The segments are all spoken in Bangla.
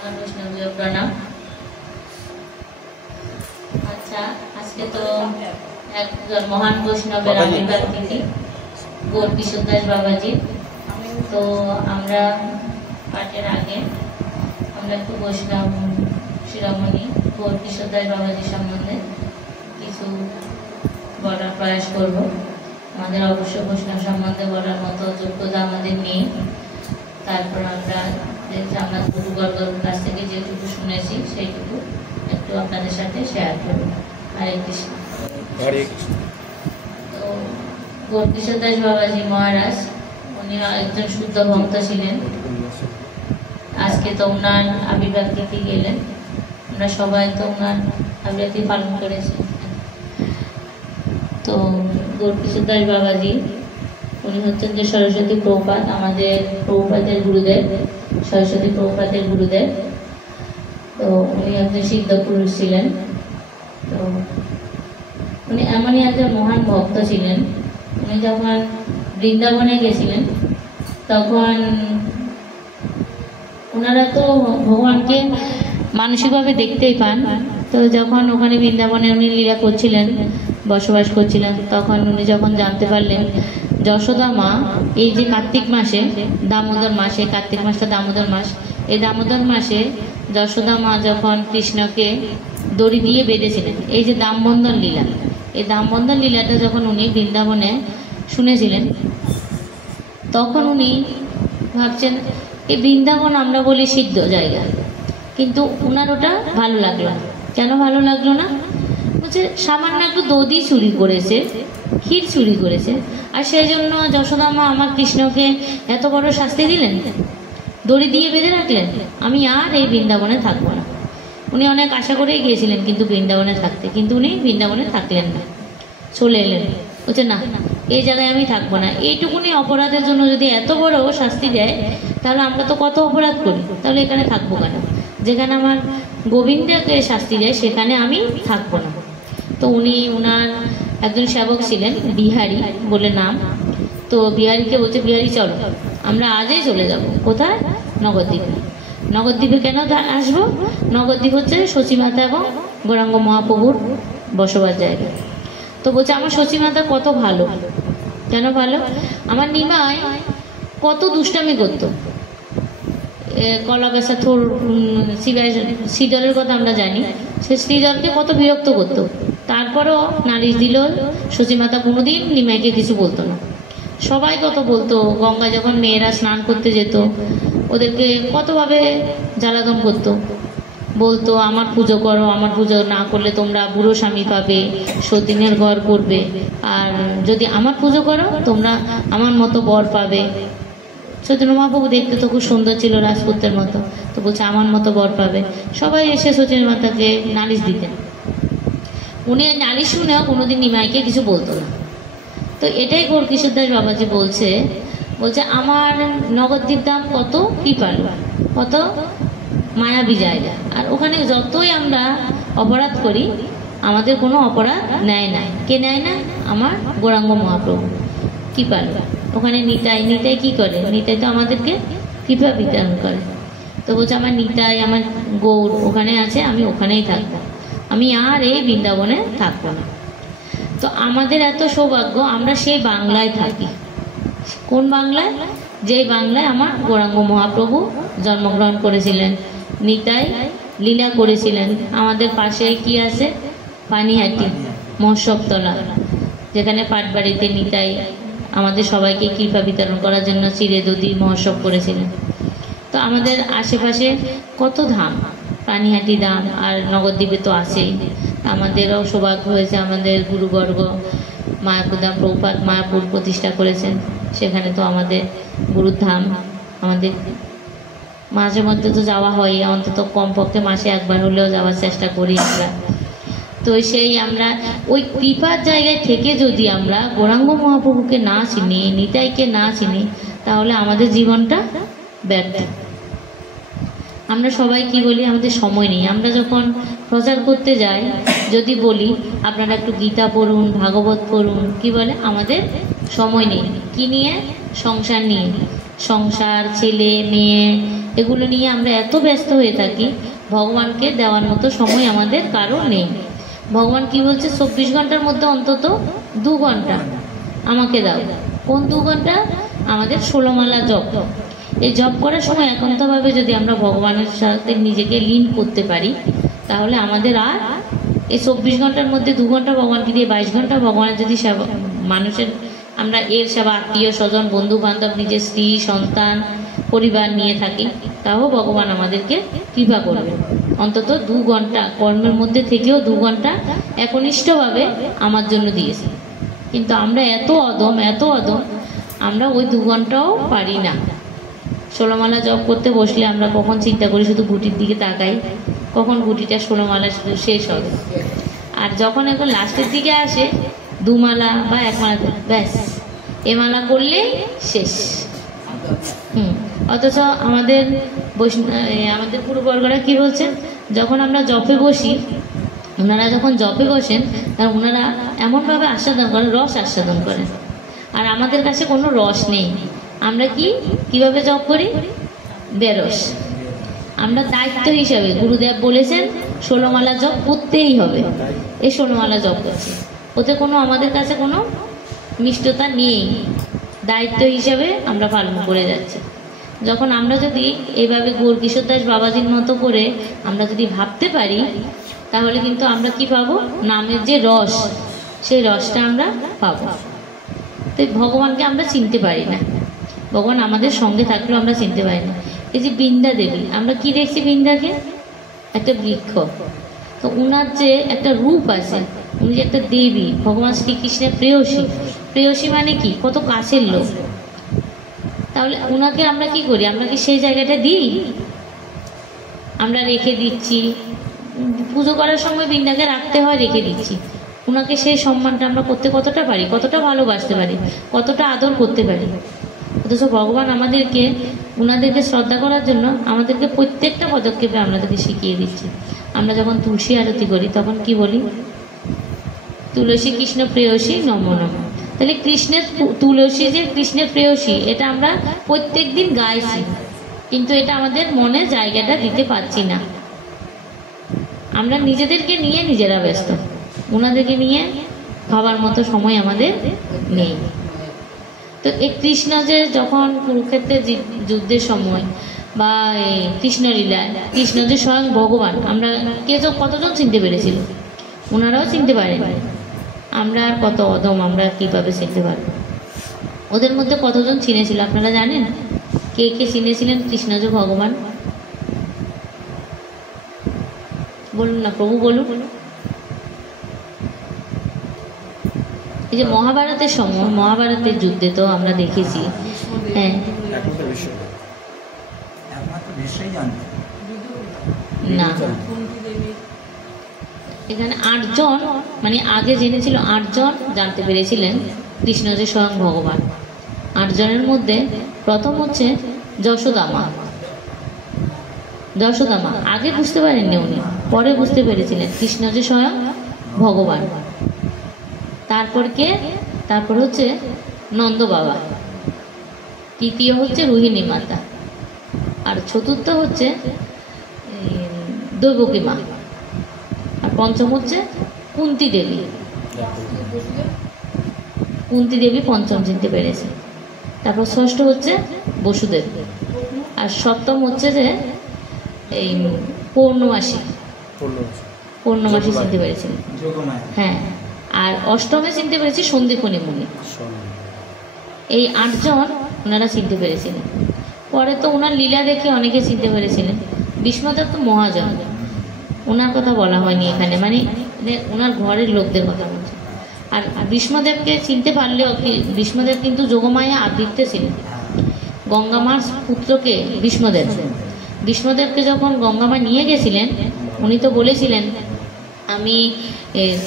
আমার বৈষ্ণবীয় প্রণাম। আচ্ছা, আজকে তো একজন মহান বৈষ্ণবের আবির্ভাব তিথি, গৌর কিশোর দাস বাবাজি। তো আমরা পাঠের আগে আমরা একটু বৈষ্ণব শিরোমণি গৌর কিশোর দাস বাবাজি সম্বন্ধে কিছু বলার প্রয়াস করব। আমাদের অবশ্য বৈষ্ণব সম্বন্ধে বলার মতো যোগ্যতা আমাদের নেই। তারপর আমরা গুরুবর্গের কাছ থেকে যেটুকু শুনেছি সেইটুকু একটু আপনাদের সাথে শেয়ার করব। হরে কৃষ্ণ। তো গৌর কিশোর দাস বাবাজি মহারাজ উনি একজন শুদ্ধ ভক্ত ছিলেন। আজকে তো ওনার আবির্ভাব তিথি গেলেন, আমরা সবাই তো ওনার আবির্ভাব তিথি পালন করেছি। তো গৌর কিশোর দাস বাবাজি উনি হচ্ছেন যে সরস্বতী প্রভুপাদ, আমাদের প্রভুপাদের গুরুদেব, সরস্বতী প্রভুপাদের গুরুদেব। তো উনি একজন সিদ্ধ পুরুষ ছিলেন। তো উনি এমনই একজন মহান ভক্ত ছিলেন। উনি যখন বৃন্দাবনে গেছিলেন তখন ওনারা তো ভগবানকে মানসিকভাবে দেখতেই পান। তো যখন ওখানে বৃন্দাবনে উনি লীলা করছিলেন, বসবাস করছিলেন, তখন উনি যখন জানতে পারলেন যশোদা মা এই যে কার্তিক মাসে, দামোদর মাসে, কার্তিক মাসটা দামোদর মাস, এই দামোদর মাসে যশোদা মা যখন কৃষ্ণকে দড়ি দিয়ে বেঁধেছিলেন, এই যে দামবন্ধন লীলা, এই দামবন্ধন লীলাটা যখন উনি বৃন্দাবনে শুনেছিলেন, তখন উনি ভাবছেন এই বৃন্দাবন আমরা বলি সিদ্ধ জায়গা, কিন্তু ওনার ওটা ভালো লাগলো না। কেন ভালো লাগলো না? বলছে সামান্য একটু দধি চুরি করেছে, ক্ষীর চুরি করেছে, আর সেই জন্য যশোদা মা আমার কৃষ্ণকে এত বড় শাস্তি দিলেন, দড়ি দিয়ে বেঁধে রাখলেন। আমি আর এই বৃন্দাবনে থাকবো না। উনি অনেক আশা করেই গিয়েছিলেন কিন্তু বৃন্দাবনে থাকতে, কিন্তু উনি বৃন্দাবনে থাকলেন না, চলে এলেন। বলছে না, এই জায়গায় আমি থাকবো না। এইটুকুনি অপরাধের জন্য যদি এত বড় শাস্তি দেয়, তাহলে আমরা তো কত অপরাধ করি, তাহলে এখানে থাকবো কেন? যেখানে আমার গোবিন্দকে শাস্তি দেয় সেখানে আমি থাকবো না। তো উনি ওনার একজন সেবক ছিলেন, বিহারী বলে নাম। তো বিহারীকে বলছে, বিহারী চলো আমরা আজই চলে যাব। কোথায়? নগরদ্বীপে। নগরদ্বীপে কেন আসবো? নগরদ্বীপ হচ্ছে সচিমাতা এবং গৌরাঙ্গ মহাপ্রভুর বসবাস জায়গা। তো বলছে আমার সচিমাতা কত ভালো। কেন ভালো? আমার নিমাই কত দুষ্টামি করতো, কলা বেসা থোর শ্রীদলের কথা আমরা জানি, সে শ্রীদলকে কত বিরক্ত করতো। তারপরেও নালিশ দিল, সচিমাতা কোনোদিন নিমাইকে কিছু বলতো না। সবাই কত বলতো, গঙ্গা যখন মেয়েরা স্নান করতে যেত ওদেরকে কতভাবে জ্বালাতন করতো, বলতো আমার পুজো করো, আমার পুজো না করলে তোমরা বুড়ো স্বামী পাবে, সতীনের ঘর করবে, আর যদি আমার পুজো করো তোমরা আমার মতো বর পাবে। চৈতন্য মহাপ্রভু দেখতে তো খুব সুন্দর ছিল, রাজপুতের মতো। তো বলছে আমার মতো বর পাবে। সবাই এসে সচিন মাতাকে নালিশ দিতেন। উনি নালিশ শুনেও কোনোদিন নিমাইকে কিছু বলতো না। তো এটাই গৌর কিশোর দাস বাবাজি বলছে আমার নগরদ্বীপ ধাম কত কৃপাল, কত মায়াবী জায়গা, আর ওখানে যতই আমরা অপরাধ করি আমাদের কোনো অপরাধ নেয় না। কে নেয় না? আমার গৌরাঙ্গ মহাপ্রভু কৃপাল। ওখানে নিতাই, নিতাই কি করে? নিতাই তো আমাদেরকে কৃপা বিতরণ করে। তো বলছে আমার নিতাই, আমার গৌর ওখানে আছে, আমি ওখানেই থাকবো, আমি আর এই বৃন্দাবনে থাকবো না। তো আমাদের এত সৌভাগ্য, আমরা সেই বাংলায় থাকি। কোন বাংলায়? যেই বাংলায় আমার গৌরাঙ্গ মহাপ্রভু জন্মগ্রহণ করেছিলেন, নিতাই লীলা করেছিলেন। আমাদের পাশে কি আছে? পানিহাটি মহোৎসবতলা, যেখানে পাটবাড়িতে নিতাই আমাদের সবাইকে কৃপা বিতরণ করার জন্য চিরে দধি মহোৎসব করেছিলেন। তো আমাদের আশেপাশে কত ধাম, পানিহাটি ধাম, আর নগরদ্বীপে তো আছেই। আমাদেরও সৌভাগ্য হয়েছে, আমাদের গুরুবর্গ মায়াপুর ধাম প্রভুপাদ মায়াপুর প্রতিষ্ঠা করেছেন, সেখানে তো আমাদের গুরুর ধাম। আমাদের মাঝে মধ্যে তো যাওয়া হয়, অন্তত কমপক্ষে মাসে একবার হলেও যাওয়ার চেষ্টা করি আমরা। তো সেই আমরা ওই কৃপার জায়গায় থেকে যদি আমরা গৌরাঙ্গ মহাপ্রভুকে না চিনি, নিতাইকে না চিনি, তাহলে আমাদের জীবনটা ব্যর্থ। আমরা সবাই কি বলি? আমাদের সময় নেই। আমরা যখন প্রচার করতে যাই, যদি বলি আপনারা একটু গীতা পড়ুন, ভাগবত পড়ুন, কি বলে? আমাদের সময় নেই। কি নিয়ে? সংসার নিয়ে। সংসার, ছেলে মেয়ে, এগুলো নিয়ে আমরা এত ব্যস্ত হয়ে থাকি, ভগবানকে দেওয়ার মতো সময় আমাদের কারো নেই। ভগবান কি বলছে, 24 ঘন্টার মধ্যে অন্তত 2 ঘন্টা আমাকে দাও। কোন 2 ঘন্টা? আমাদের 16 মালা জপ। এই জপ করার সময় একান্তভাবে যদি আমরা ভগবানের সাথে নিজেকে লীন করতে পারি, তাহলে আমাদের আর এই 24 ঘন্টার মধ্যে 2 ঘন্টা ভগবানকে দিয়ে 22 ঘন্টা ভগবানের যদি সেবা, মানুষের আমরা এর সেবা, আত্মীয় স্বজন, বন্ধু বান্ধব, নিজের স্ত্রী সন্তান পরিবার নিয়ে থাকি, তাও ভগবান আমাদেরকে কৃপা করবে। অন্তত 2 ঘন্টা কর্মের মধ্যে থেকেও 2 ঘন্টা একনিষ্ঠভাবে আমার জন্য দিয়েছে। কিন্তু আমরা এত অদম, আমরা ওই 2 ঘন্টাও পারি না। 16 মালা জপ করতে বসলে আমরা কখন চিন্তা করি, শুধু গুটির দিকে তাকাই, কখন গুটিটা 16 মালা শুধু শেষ হবে। আর যখন এখন লাস্টের দিকে আসে 2 মালা বা 1 মালা, ব্যাস এ মালা করলেই শেষ। অথচ আমাদের আমাদের গুরুবর্গরা কি বলছেন, যখন আমরা জপে বসি, ওনারা যখন জপে বসেন, ওনারা এমনভাবে আস্বাদন করেন, রস আস্বাদন করেন। আর আমাদের কাছে কোনো রস নেই। আমরা কিভাবে জপ করি? বেরস। আমরা দায়িত্ব হিসাবে, গুরুদেব বলেছেন 16 মালা জপ করতেই হবে, এই 16 মালা জপ করছি, ওতে কোনো আমাদের কাছে কোনো মিষ্টতা নেই। দায়িত্ব হিসাবে আমরা পালন করে যাচ্ছি। যখন আমরা যদি এইভাবে গৌর কিশোর দাস বাবাজির মতো করে আমরা যদি ভাবতে পারি, তাহলে কিন্তু আমরা কি পাবো? নামের যে রস, সেই রসটা আমরা পাবো। তো ভগবানকে আমরা চিনতে পারি না, ভগবান আমাদের সঙ্গে থাকলেও আমরা চিনতে পারি না। এই যে বৃন্দা দেবী, আমরা কি দেখছি? বৃন্দাকে একটা বৃক্ষ। তো উনার যে একটা রূপ আছে, উনি যে একটা দেবী, ভগবান শ্রীকৃষ্ণের প্রেয়সী। প্রেয়সী মানে কি? কত কাছের লোক। তাহলে উনাকে আমরা কি করি? আমরা কি সেই জায়গাটা দিই? আমরা রেখে দিচ্ছি। পুজো করার সময় বৃন্দাকে রাখতে হয়, রেখে দিচ্ছি। উনাকে সেই সম্মানটা আমরা করতে কতটা পারি, কতটা ভালোবাসতে পারি, কতটা আদর করতে পারি। অথচ ভগবান আমাদেরকে, উনাদেরকে শ্রদ্ধা করার জন্য আমাদেরকে প্রত্যেকটা পদক্ষেপে আমাদেরকে শিখিয়ে দিচ্ছে। আমরা যখন তুলসী আরতি করি তখন কি বলি? তুলসী কৃষ্ণ প্রেয়সী নম নম। তাহলে কৃষ্ণের তুলসী যে কৃষ্ণের প্রেয়সী, এটা আমরা প্রত্যেক দিন গাইছি, কিন্তু এটা আমাদের মনে জায়গাটা দিতে পারছি না। আমরা নিজেদেরকে নিয়ে নিজেরা ব্যস্ত, ওনাদেরকে নিয়ে ভাবার মতো সময় আমাদের নেই। তো এই কৃষ্ণ যে যখন কুরুক্ষেত্রের যুদ্ধের সময় বা কৃষ্ণলীলায়, কৃষ্ণ যে স্বয়ং ভগবান, আমরা কতজন চিনতে পেরেছিল? ওনারাও চিনতে পারেনি। আমরা আর কত অদম, আমরা কীভাবে চিনতে পারব? ওদের মধ্যে কতজন চিনেছিল আপনারা জানেন? কে কে চিনেছিলেন কৃষ্ণ যে ভগবান? বলুন না প্রভু, বলুন। এই যে মহাভারতের সময়, মহাভারতের যুদ্ধে তো আমরা দেখেছি, হ্যাঁ, না, এখানে 8 জন, মানে আগে জেনেছিল 8 জন জানতে পেরেছিলেন কৃষ্ণ যে স্বয়ং ভগবান। 8 জনের মধ্যে প্রথম হচ্ছে যশোদা মা। যশোদা মা আগে বুঝতে পারেননি, উনি পরে বুঝতে পেরেছিলেন কৃষ্ণ যে স্বয়ং ভগবান। তারপর কে? তারপর হচ্ছে নন্দ বাবা, তৃতীয় হচ্ছে রোহিণী মাতা, আর চতুর্থ হচ্ছে দৈবকী মা, আর পঞ্চম হচ্ছে কুন্তী দেবী। কুন্তী দেবী পঞ্চম চিনতে পেরেছে। তারপর ষষ্ঠ হচ্ছে বসুদেব, আর সপ্তম হচ্ছে যে এই পূর্ণমাসী চিনতে পেরেছিলেন, হ্যাঁ। আর অষ্টমে চিনতে পেরেছি সন্দীপনী মুনি। এই 8 জন ওনারা চিনতে পেরেছিলেন। পরে তো ওনার লীলা দেখে অনেকে চিনতে পেরেছিলেন। ভীষ্মদেব তো মহাজন, ওনার কথা বলা হয়নি এখানে, মানে ওনার ঘরের লোকদের কথা বলছে। আর ভীষ্মদেবকে চিনতে পারলেও, ভীষ্মদেব কিন্তু যোগমায়া আবৃত্তে ছিলেন। গঙ্গামার পুত্রকে ভীষ্মদেবকে যখন গঙ্গামা নিয়ে গেছিলেন, উনি তো বলেছিলেন, আমি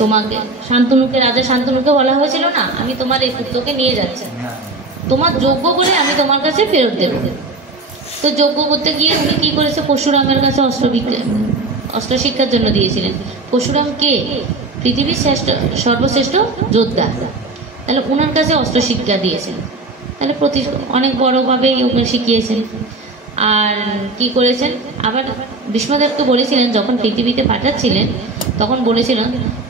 তোমাকে, শান্তনুকে, রাজা শান্তনুকে বলা হয়েছিল না, আমি তোমার এই পুত্রকে নিয়ে যাচ্ছি, তোমার যোগ্য করে আমি তোমার কাছে ফেরত দেব। তো যজ্ঞ করতে গিয়ে উনি কি করেছে? পরশুরামের কাছে অস্ত্র শিক্ষার জন্য দিয়েছিলেন। পরশুরাম কে? পৃথিবীর সর্বশ্রেষ্ঠ যোদ্ধা। তাহলে ওনার কাছে অস্ত্র শিক্ষা দিয়েছেন, তাহলে অনেক বড়োভাবে ওকে শিখিয়েছেন। আর কি করেছেন, আবার ভীষ্মদেবকে বলেছিলেন যখন পৃথিবীতে পাঠাচ্ছিলেন তখন বলেছিলেন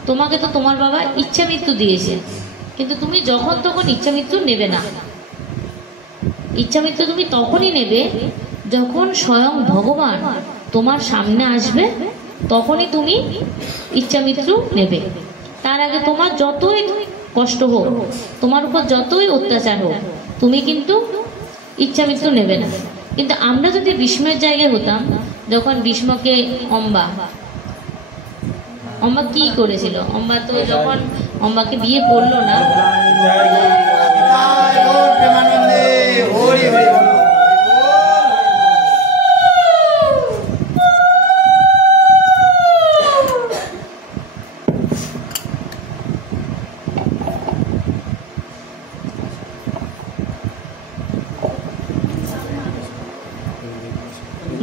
তোমাকে তো তোমার বাবা ইচ্ছা মৃত্যু দিয়েছে, কিন্তু তুমি যখন তখন ইচ্ছা মৃত্যু নেবে না। ইচ্ছা মৃত্যু তুমি তখনই নেবে যখন স্বয়ং ভগবান তোমার সামনে আসবে, তখনই তুমি ইচ্ছা মৃত্যু নেবে। তার আগে তোমার যতই কষ্ট হোক, তোমার উপর যতই অত্যাচার হোক, তুমি কিন্তু ইচ্ছা মৃত্যু নেবে না। কিন্তু আমরা যদি ভীষ্মের জায়গায় হতাম, যখন ভীষ্মকে অম্বা কি করেছিল, অম্বা তো যখন অম্বাকে বিয়ে করলো না,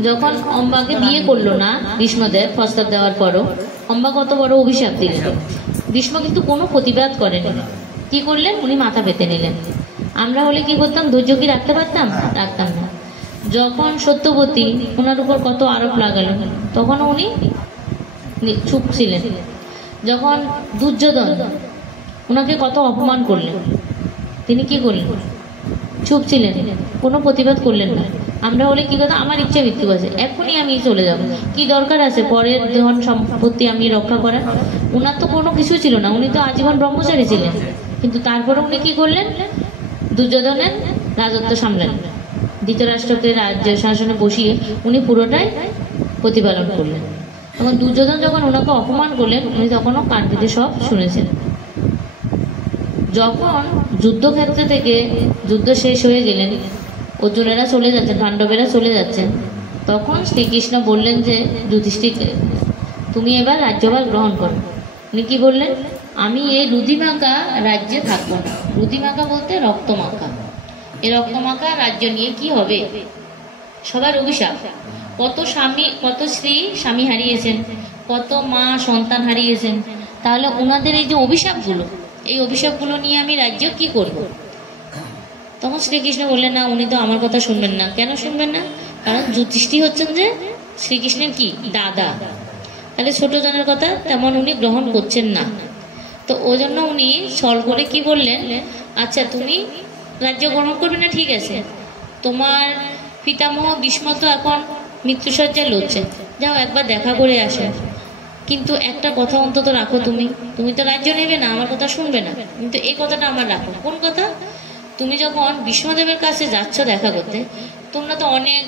যখন অম্বাকে বিয়ে করলো না ভীষ্মদেব প্রস্তাব দেওয়ার পরও, অম্বা কত বড় অভিশাপ দিলেন। ভীষ্ম কিন্তু কোনো প্রতিবাদ করেনি। কি করলেন, উনি মাথা পেতে নিলেন। আমরা হলে কি করতাম, ধৈর্য কি রাখতে পারতাম? রাখতাম না। যখন সত্যবতী ওনার উপর কত আরোপ লাগালো, তখন উনি চুপ ছিলেন। যখন দুর্যোধন ওনাকে কত অপমান করলেন, তিনি কি করলেন? চুপ ছিলেন, কোনো প্রতিবাদ করলেন না। আমরা হলে কি কথা, আমার ইচ্ছা মৃত্যু আছে, এখনই আমি চলে যাব, কি দরকার আছে পরের ধন সম্পত্তি আমি রক্ষা করার? ওনার তো কোনো কিছু ছিল না, উনি তো আজীবন ব্রহ্মচারী ছিলেন। কিন্তু তারপরে উনি কি করলেন, দুর্যোধনের রাজত্ব সামলেন, ধৃতরাষ্ট্রকে রাজ্য শাসনে বসিয়ে উনি পুরোটাই প্রতিপালন করলেন। তখন দুর্যোধন যখন ওনাকে অপমান করলেন, উনি তখনও কান পেতে সব শুনেছেন। যখন যুদ্ধক্ষেত্র থেকে যুদ্ধ শেষ হয়ে গেলেন, অর্জুনেরা চলে যাচ্ছেন, পাণ্ডবেরা চলে যাচ্ছেন, তখন শ্রীকৃষ্ণ বললেন যে যুধিষ্ঠিরকে তুমি এবার রাজ্যভার গ্রহণ করো। উনি কি বললেন, আমি এই রুধিমাখা রাজ্যে থাকবো না। রুধিমাখা বলতে রক্তমাখা। এই রক্তমাখা রাজ্য নিয়ে কি হবে? সবার অভিশাপ। কত স্বামী, কত স্ত্রী স্বামী হারিয়েছেন, কত মা সন্তান হারিয়েছেন। তাহলে ওনাদের এই যে অভিশাপগুলো, এই অভিশাপগুলো নিয়ে আমি রাজ্য কি করব? তখন শ্রীকৃষ্ণ বললেন না, উনি তো আমার কথা শুনবেন না। কেন শুনবেন না? কারণ যুধিষ্ঠির হচ্ছেন যে শ্রীকৃষ্ণের কি দাদা, তাহলে ছোট জনের কথা তেমন উনি গ্রহণ করছেন না। তো ওই জন্য উনি ছল করে কি বললেন, আচ্ছা তুমি রাজ্য গ্রহণ করবে না, ঠিক আছে, তোমার পিতামহ ভীষ্ম তো এখন মৃত্যুসজ্জায় লড়ছে, যাও একবার দেখা করে আসো। কিন্তু একটা কথা অন্তত রাখো, তুমি তো রাজ্য নেবে না, আমার কথা শুনবে না, কিন্তু এই কথাটা আমার রাখো। কোন কথা? তুমি যখন ভীষ্মদেবের কাছে যাচ্ছ দেখা করতে, তোমরা তো অনেক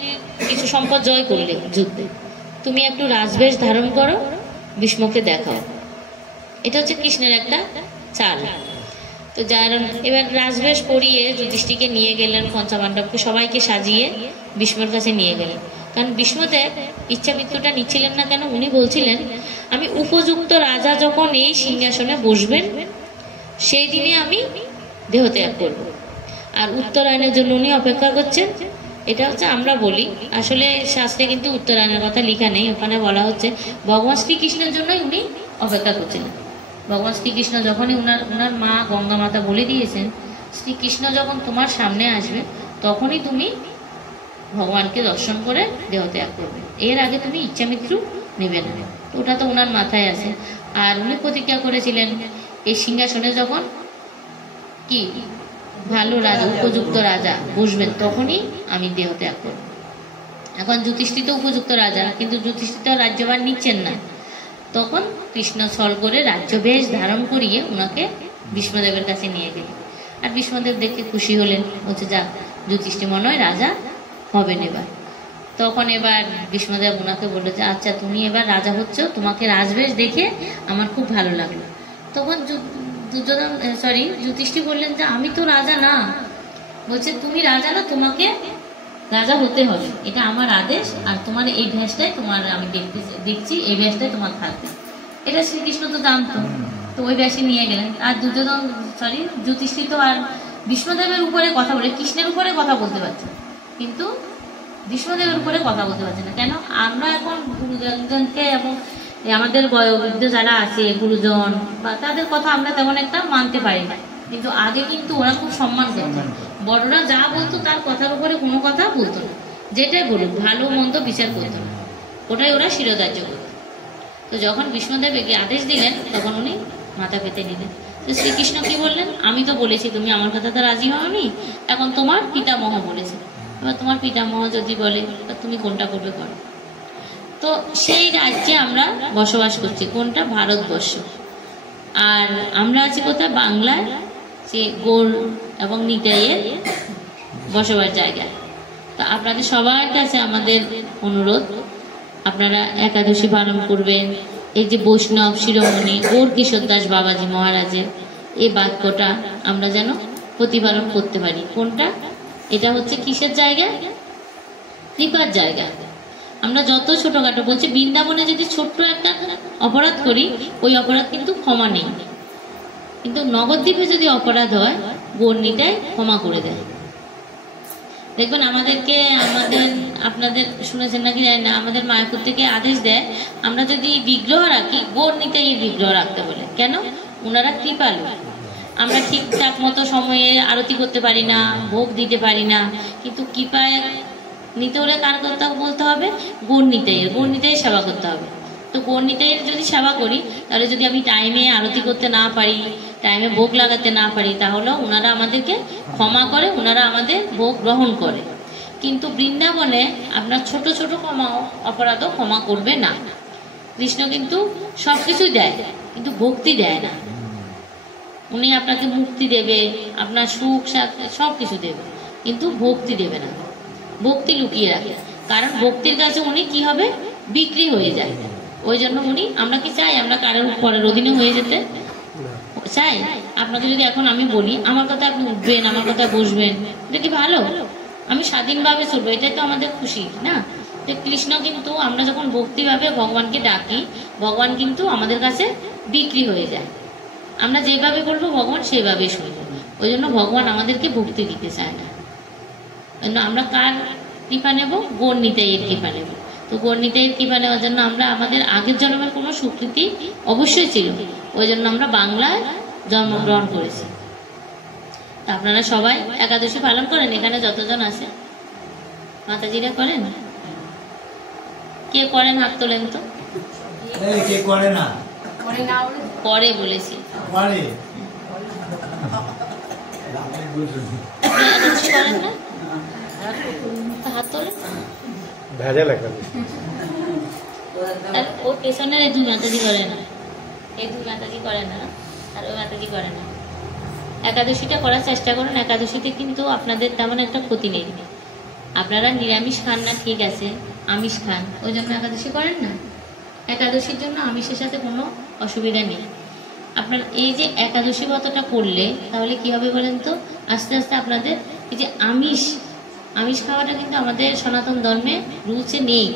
কিছু সম্পদ জয় করলে যুদ্ধে, তুমি একটু রাজবেশ ধারণ করো, ভীষ্মকে দেখাও। এটা হচ্ছে কৃষ্ণের একটা চাল। তো যার এবার রাজবেশ পরিয়ে যুধিষ্ঠিরকে নিয়ে গেলেন, পঞ্চপাণ্ডবকে সবাইকে সাজিয়ে ভীষ্মের কাছে নিয়ে গেলেন। কারণ ভীষ্মদেব ইচ্ছা মৃত্যুটা নিচ্ছিলেন না কেন? উনি বলছিলেন আমি উপযুক্ত রাজা যখন এই সিংহাসনে বসবেন, সেই দিনে আমি দেহত্যাগ করব। আর উত্তরায়ণের জন্য উনি অপেক্ষা করছেন। এটা হচ্ছে আমরা বলি, আসলে শাস্ত্রে কিন্তু উত্তরায়ণের কথা লেখা নেই। ওখানে বলা হচ্ছে ভগবান শ্রীকৃষ্ণের জন্যই উনি অপেক্ষা করছিলেন। ভগবান শ্রীকৃষ্ণ যখনই উনার মা গঙ্গা মাতা বলে দিয়েছেন, শ্রীকৃষ্ণ যখন তোমার সামনে আসবে তখনই তুমি ভগবানকে দর্শন করে দেহত্যাগ করবে, এর আগে তুমি ইচ্ছা মৃত্যু নেবে না। ওটা তো ওনার মাথায় আছে। আর উনি প্রতিজ্ঞা করেছিলেন এই সিংহাসনে যখন কি ভালো রাজা, উপযুক্ত রাজা বসবেন, তখনই আমি দেহত্যাগ করব। এখন যুধিষ্ঠির তো উপযুক্ত রাজা, কিন্তু যুধিষ্ঠির তো রাজ্যভার নিচ্ছেন না। তখন কৃষ্ণ ছল করে রাজ্যবেশ ধারণ করিয়ে ওনাকে ভীষ্মদেবের কাছে নিয়ে গেলেন। আর ভীষ্মদেব দেখে খুশি হলেন, বলছে যা যুধিষ্ঠির মনে হয় রাজা হবেন এবার। তখন এবার ভীষ্মদেব ওনাকে বললো যে আচ্ছা তুমি এবার রাজা হচ্ছ, তোমাকে রাজবেশ দেখে আমার খুব ভালো লাগলো। তখন যুধিষ্ঠির বললেন যে আমি তো রাজা না। বলছে তুমি রাজা না, তোমাকে রাজা হতে হবে, এটা আমার আদেশ। আর তোমার এই ভেষটাই তোমার আমি দেখছি, এই ভেষটাই তোমার থাকবে। এটা শ্রীকৃষ্ণ তো জানতো, তো ওই ভেষে নিয়ে গেলেন। আর যুধিষ্ঠির তো আর ভীষ্মদেবের উপরে কথা বলে, কৃষ্ণের উপরে কথা বলতে পারছে, কিন্তু ভীষ্মদেবের উপরে কথা বলতে পারছে না। কেন? আমরা এখন গুরুজনকে এবং আমাদের বয়োবৃদ্ধ যারা আছে গুরুজন বা তাদের কথা আমরা তেমন একটা মানতে পারি না, কিন্তু আগে কিন্তু ওরা খুব সম্মান করত। বড়রা যা বলতো তার কথার উপরে কোনো কথা বলতো না। যেটাই বলুক ভালো মন্দ বিচার করতো না, ওটাই ওরা শিরোধার্য করত। তো যখন বিষ্ণুদেব একে আদেশ দিলেন তখন উনি মাথা পেতে নিলেন। তো শ্রীকৃষ্ণ কি বললেন, আমি তো বলেছি তুমি আমার কথাতে রাজি হওনি, এখন তোমার পিতামহ বলেছে, এবার তোমার পিতামহ যদি বলে তুমি কোনটা করবে করো। তো সেই রাজ্যে আমরা বসবাস করছি, কোনটা? ভারতবর্ষ। আর আমরা আছি কোথায়? বাংলায়, যে গৌর এবং নিতাইয়ের বসবাস জায়গায়। তো আপনাদের সবার কাছে আমাদের অনুরোধ, আপনারা একাদশী পালন করবেন। এই যে বৈষ্ণব শিরোমণি গৌর কিশোর দাস বাবাজি মহারাজের এই বাক্যটা আমরা যেন প্রতিপালন করতে পারি। কোনটা? এটা হচ্ছে কিসের জায়গা? কৃপার জায়গা। আমরা যত ছোটখাটো বলছি, বৃন্দাবনে যদি ছোট্ট একটা অপরাধ করি ওই অপরাধ কিন্তু ক্ষমা নেই, কিন্তু নবদ্বীপে যদি অপরাধ হয় গৌরনীতায় ক্ষমা করে দেয়। দেখবেন আমাদেরকে আপনাদের শুনেছেন নাকি জানি না, আমাদের মায়াপুর থেকে আদেশ দেয় আমরা যদি বিগ্রহ রাখি গৌরনীতায় এই বিগ্রহ রাখতে বলে। কেন? ওনারা কৃপালু। আমরা ঠিকঠাক মতো সময়ে আরতি করতে পারি না, ভোগ দিতে পারি না, কিন্তু কৃপায় নিতে হলে কার কথা বলতে হবে? গৌরনীতায় সেবা করতে হবে। তো গৌরনীতায় যদি সেবা করি, তাহলে যদি আমি টাইমে আরতি করতে না পারি, টাইমে ভোগ লাগাতে না পারি, তাহলে ওনারা আমাদেরকে ক্ষমা করে, ওনারা আমাদের ভোগ গ্রহণ করে। কিন্তু বৃন্দাবনে আপনার ছোট ছোট অপরাধও ক্ষমা করবে না। কৃষ্ণ কিন্তু সবকিছুই দেয়, কিন্তু ভক্তি দেয় না। উনি আপনাকে মুক্তি দেবে, আপনার সুখ সব কিছু দেবে, কিন্তু ভক্তি দেবে না। ভক্তি লুকিয়ে রাখে, কারণ ভক্তির কাছে উনি কি হবে? বিক্রি হয়ে যায়। ওই জন্য উনি, আমরা কি চাই আমরা কারোর পরের অধীনে হয়ে যেতে চাই? আপনাকে যদি এখন আমি বলি আমার কথা আপনি উঠবেন, আমার কথা বসবেন, এটা কি ভালো? আমি স্বাধীনভাবে চলবো, এটাই তো আমাদের খুশি না? তো কৃষ্ণ কিন্তু আমরা যখন ভক্তিভাবে ভগবানকে ডাকি, ভগবান কিন্তু আমাদের কাছে বিক্রি হয়ে যায়। আমরা যেভাবে বলবো ভগবান সেভাবেই শুনবে। ওই জন্য ভগবান আমাদেরকে ভক্তি দিতে চায় না। আমরা কার কৃপা নেব? গৌরনীতাইয়ের কৃপা নেব। তো গৌরনীতাইয়ের কৃপা নেওয়ার জন্য আমরা, আমাদের আগের জন্মের কোনো স্বীকৃতি অবশ্যই ছিল, ওই জন্য আমরা বাংলায় জন্মগ্রহণ করেছি। তা আপনারা সবাই একাদশী পালন করেন? এখানে যতজন আছে মাতাজিরা করেন? কে করেন হাত তোলেন তো। কে করে না? করে বলেছি। একাদশী করেন না? হাত তোলেন। ওর পেছনের এই দুই মাতাজি করে না, এই দুই মাতাজি করে না, আর ওই মাতাজি করে না। একাদশীটা করার চেষ্টা করুন। একাদশীতে কিন্তু আপনাদের তেমন একটা ক্ষতি নেই। আপনারা নিরামিষ খান না, ঠিক আছে, আমিষ খান, ওই জন্য একাদশী করেন না। একাদশীর জন্য আমিষের সাথে কোনো অসুবিধা নেই। আপনার এই যে একাদশী ব্রতটা করলে তাহলে কি হবে বলেন তো? আস্তে আস্তে আপনাদের এই যে আমিষ খাওয়াটা কিন্তু আমাদের সনাতন ধর্মে রুলসে নেই,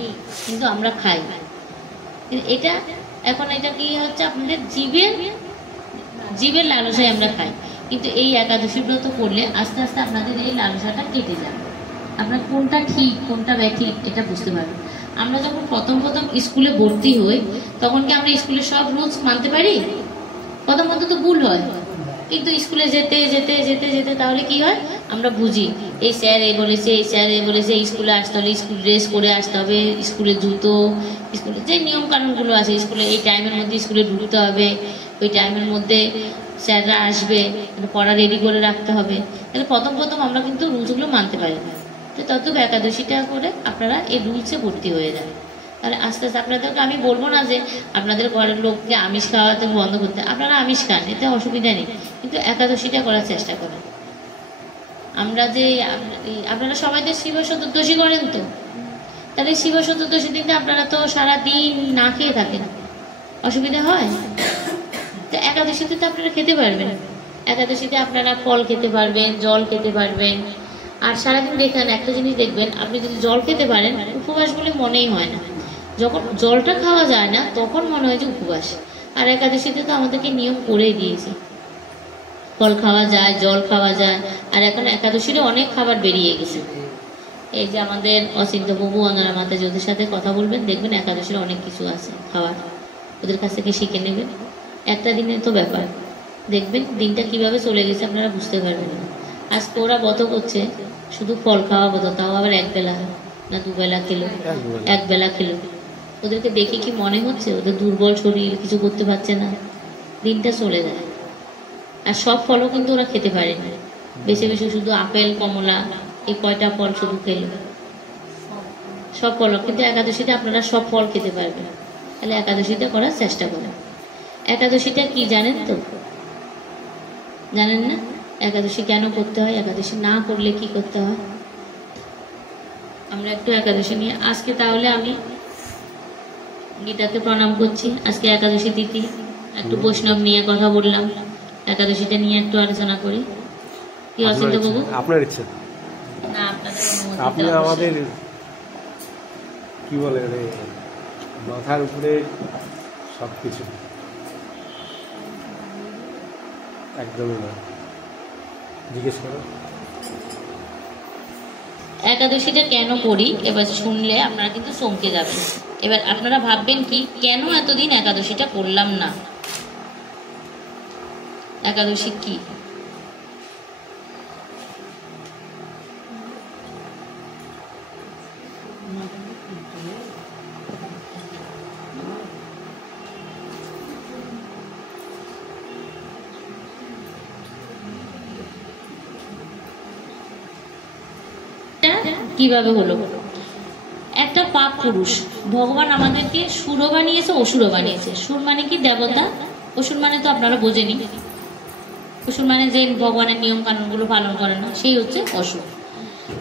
কিন্তু আমরা খাই। এটা এখন এটা কি হচ্ছে? আপনাদের জীবের লালসায় আমরা খাই, কিন্তু এই একাদশী ব্রত করলে আস্তে আস্তে আপনাদের এই লালসাটা কেটে যাবে। আপনার কোনটা ঠিক কোনটা ব্যাঠিক এটা বুঝতে পারবেন। আমরা যখন প্রথম স্কুলে ভর্তি হই তখন কি আমরা স্কুলের সব রুলস মানতে পারি? প্রথম তো ভুল হয়, কিন্তু স্কুলে যেতে যেতে যেতে যেতে তাহলে কি হয়? আমরা বুঝি এই স্যার এ বলেছে, এই স্যার এ বলেছে, স্কুলে আসতে হলে স্কুল ড্রেস করে আসতে হবে, স্কুলে জুতো, স্কুলে যে নিয়ম কানুনগুলো আছে, স্কুলে এই টাইমের মধ্যে স্কুলে ঢুকতে হবে, ওই টাইমের মধ্যে স্যাররা আসবে, পড়া রেডি করে রাখতে হবে। তাহলে প্রথম আমরা কিন্তু রুলসগুলো মানতে পারি না। তো তত একাদশীটা করে আপনারা এই রুলসে ভর্তি হয়ে যান। তাহলে আস্তে আস্তে আপনাদেরকে আমি বলবো না যে আপনাদের ঘরের লোককে আমিষ খাওয়াতে বন্ধ করতে, আপনারা আমিষ খান, এতে অসুবিধা নেই, কিন্তু একাদশীটা করার চেষ্টা করেন। আমরা যে আপনারা সবাই তো শিব চতুর্দশী করেন, তো তাহলে শিব চতুর্দশী দিনে আপনারা তো সারাদিন না খেয়ে থাকেন, অসুবিধা হয়? তো একাদশীতে তো আপনারা খেতে পারবেন। একাদশীতে আপনারা ফল খেতে পারবেন, জল খেতে পারবেন। আর সারাদিন দেখেন একটা জিনিস দেখবেন, আপনি যদি জল খেতে পারেন উপবাস বলে মনেই হয় না। যখন জলটা খাওয়া যায় না তখন মনে হয় যে উপবাস। আর একাদশীতে তো আমাদেরকে নিয়ম করেই দিয়েছে, ফল খাওয়া যায়, জল খাওয়া যায়। আর এখন একাদশীরও অনেক খাবার বেরিয়ে গেছে। এই যে আমাদের অচিন্ত প্রভু অনারা মাতাজি, ওদের সাথে কথা বলবেন, দেখবেন একাদশীর অনেক কিছু আছে খাবার, ওদের কাছ থেকে শিখে নেবেন। একটা দিনের তো ব্যাপার, দেখবেন দিনটা কিভাবে চলে গেছে আপনারা বুঝতে পারবেন না। আজকে ওরা ব্রত করছে শুধু ফল খাওয়া ব্রত, তাও আবার একবেলা, না দুবেলা খেলো? একবেলা। একবেলা খেলো। ওদেরকে দেখে কি মনে হচ্ছে ওদের দুর্বল শরীর, কিছু করতে পারছে না? দিনটা চলে যায়। আর সব ফলও কিন্তু ওরা খেতে পারেনি, বেশি বেশি শুধু আপেল কমলা এই কয়টা ফল শুধু খেলো। সব ফল কিন্তু একাদশীতে আপনারা সব ফল খেতে পারবেন। তাহলে একাদশীটা করার চেষ্টা করেন। একাদশীটা কি জানেন তো? জানেন না? একাদশী কেন করতে হয়, একাদশী না করলে কি করতে হয়? আমরা একটু একাদশী নিয়ে আজকে, তাহলে আমি গীতাকে প্রণাম করছি। আজকে একাদশী তিথি, একটু বৈষ্ণব নিয়ে কথা বললাম, একাদশীটা নিয়ে একটু আলোচনা করি। কি অসুবিধা বাবু? আপনার ইচ্ছা। না, আপনাদের অনুমতি আপনি দেওয়া আমাদের অবশ্যই। কি বলে রে, মাথার উপরে সব কিছু। একদমই না, জিজ্ঞেস করো। একাদশীটা কেন করি এবার শুনলে আপনারা কিন্তু চমকে যাবেন। এবার আপনারা ভাববেন কি, কেন এতদিন একাদশীটা করলাম না? একাদশী কি? কিভাবে হলো? একটা পাপ পুরুষ, ভগবান আমাদেরকে সুরও বানিয়েছে অসুরও বানিয়েছে। সুর মানে কি? দেবতা। অসুর মানে তো আপনারা বোঝেনি। অসুর মানে যে ভগবানের নিয়ম কানুনগুলো পালন করে না, সেই হচ্ছে অসুর।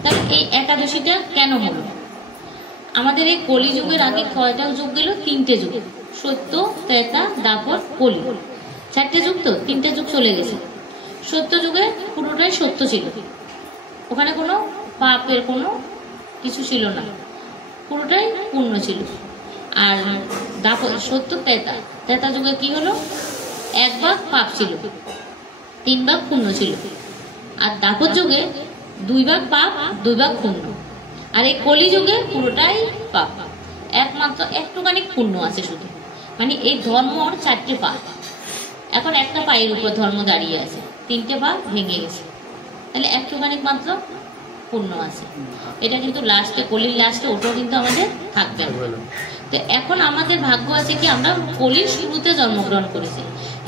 তাহলে এই একাদশীটা কেন হলো? আমাদের এই কলিযুগের আগে কয়টা যুগ গেল? 3টে যুগ। সত্য, ত্রেতা, দ্বাপর, কলি। 4টে যুগ তো, 3টে যুগ চলে গেছে। সত্য যুগে পুরোটাই সত্য ছিল, ওখানে কোনো পাপের কোনো কিছু ছিল না, পুরোটাই পূর্ণ ছিল। আর সত্য ত্রেতা যুগে কি হলো? 1 ভাগ পাপ ছিল, 3 ভাগ পূর্ণ ছিল। আর দ্বাপর যুগে 2 ভাগ পাপ, 2 ভাগ পূর্ণ। আর এই কলি যুগে পুরোটাই পাপ, একমাত্র একটুখানি পূর্ণ আছে শুধু। মানে এই ধর্মর 4টে পা, এখন একটা পায়ের উপর ধর্ম দাঁড়িয়ে আছে, 3টে পা ভেঙে গেছে। তাহলে একটুখানি মাত্র পূর্ণ আছে। এটা কিন্তু লাস্টে, কলির লাস্টে, ওটাও কিন্তু আমাদের থাকবে না। তো এখন আমাদের ভাগ্য আছে কি, আমরা কলির শুরুতে জন্মগ্রহণ করেছি।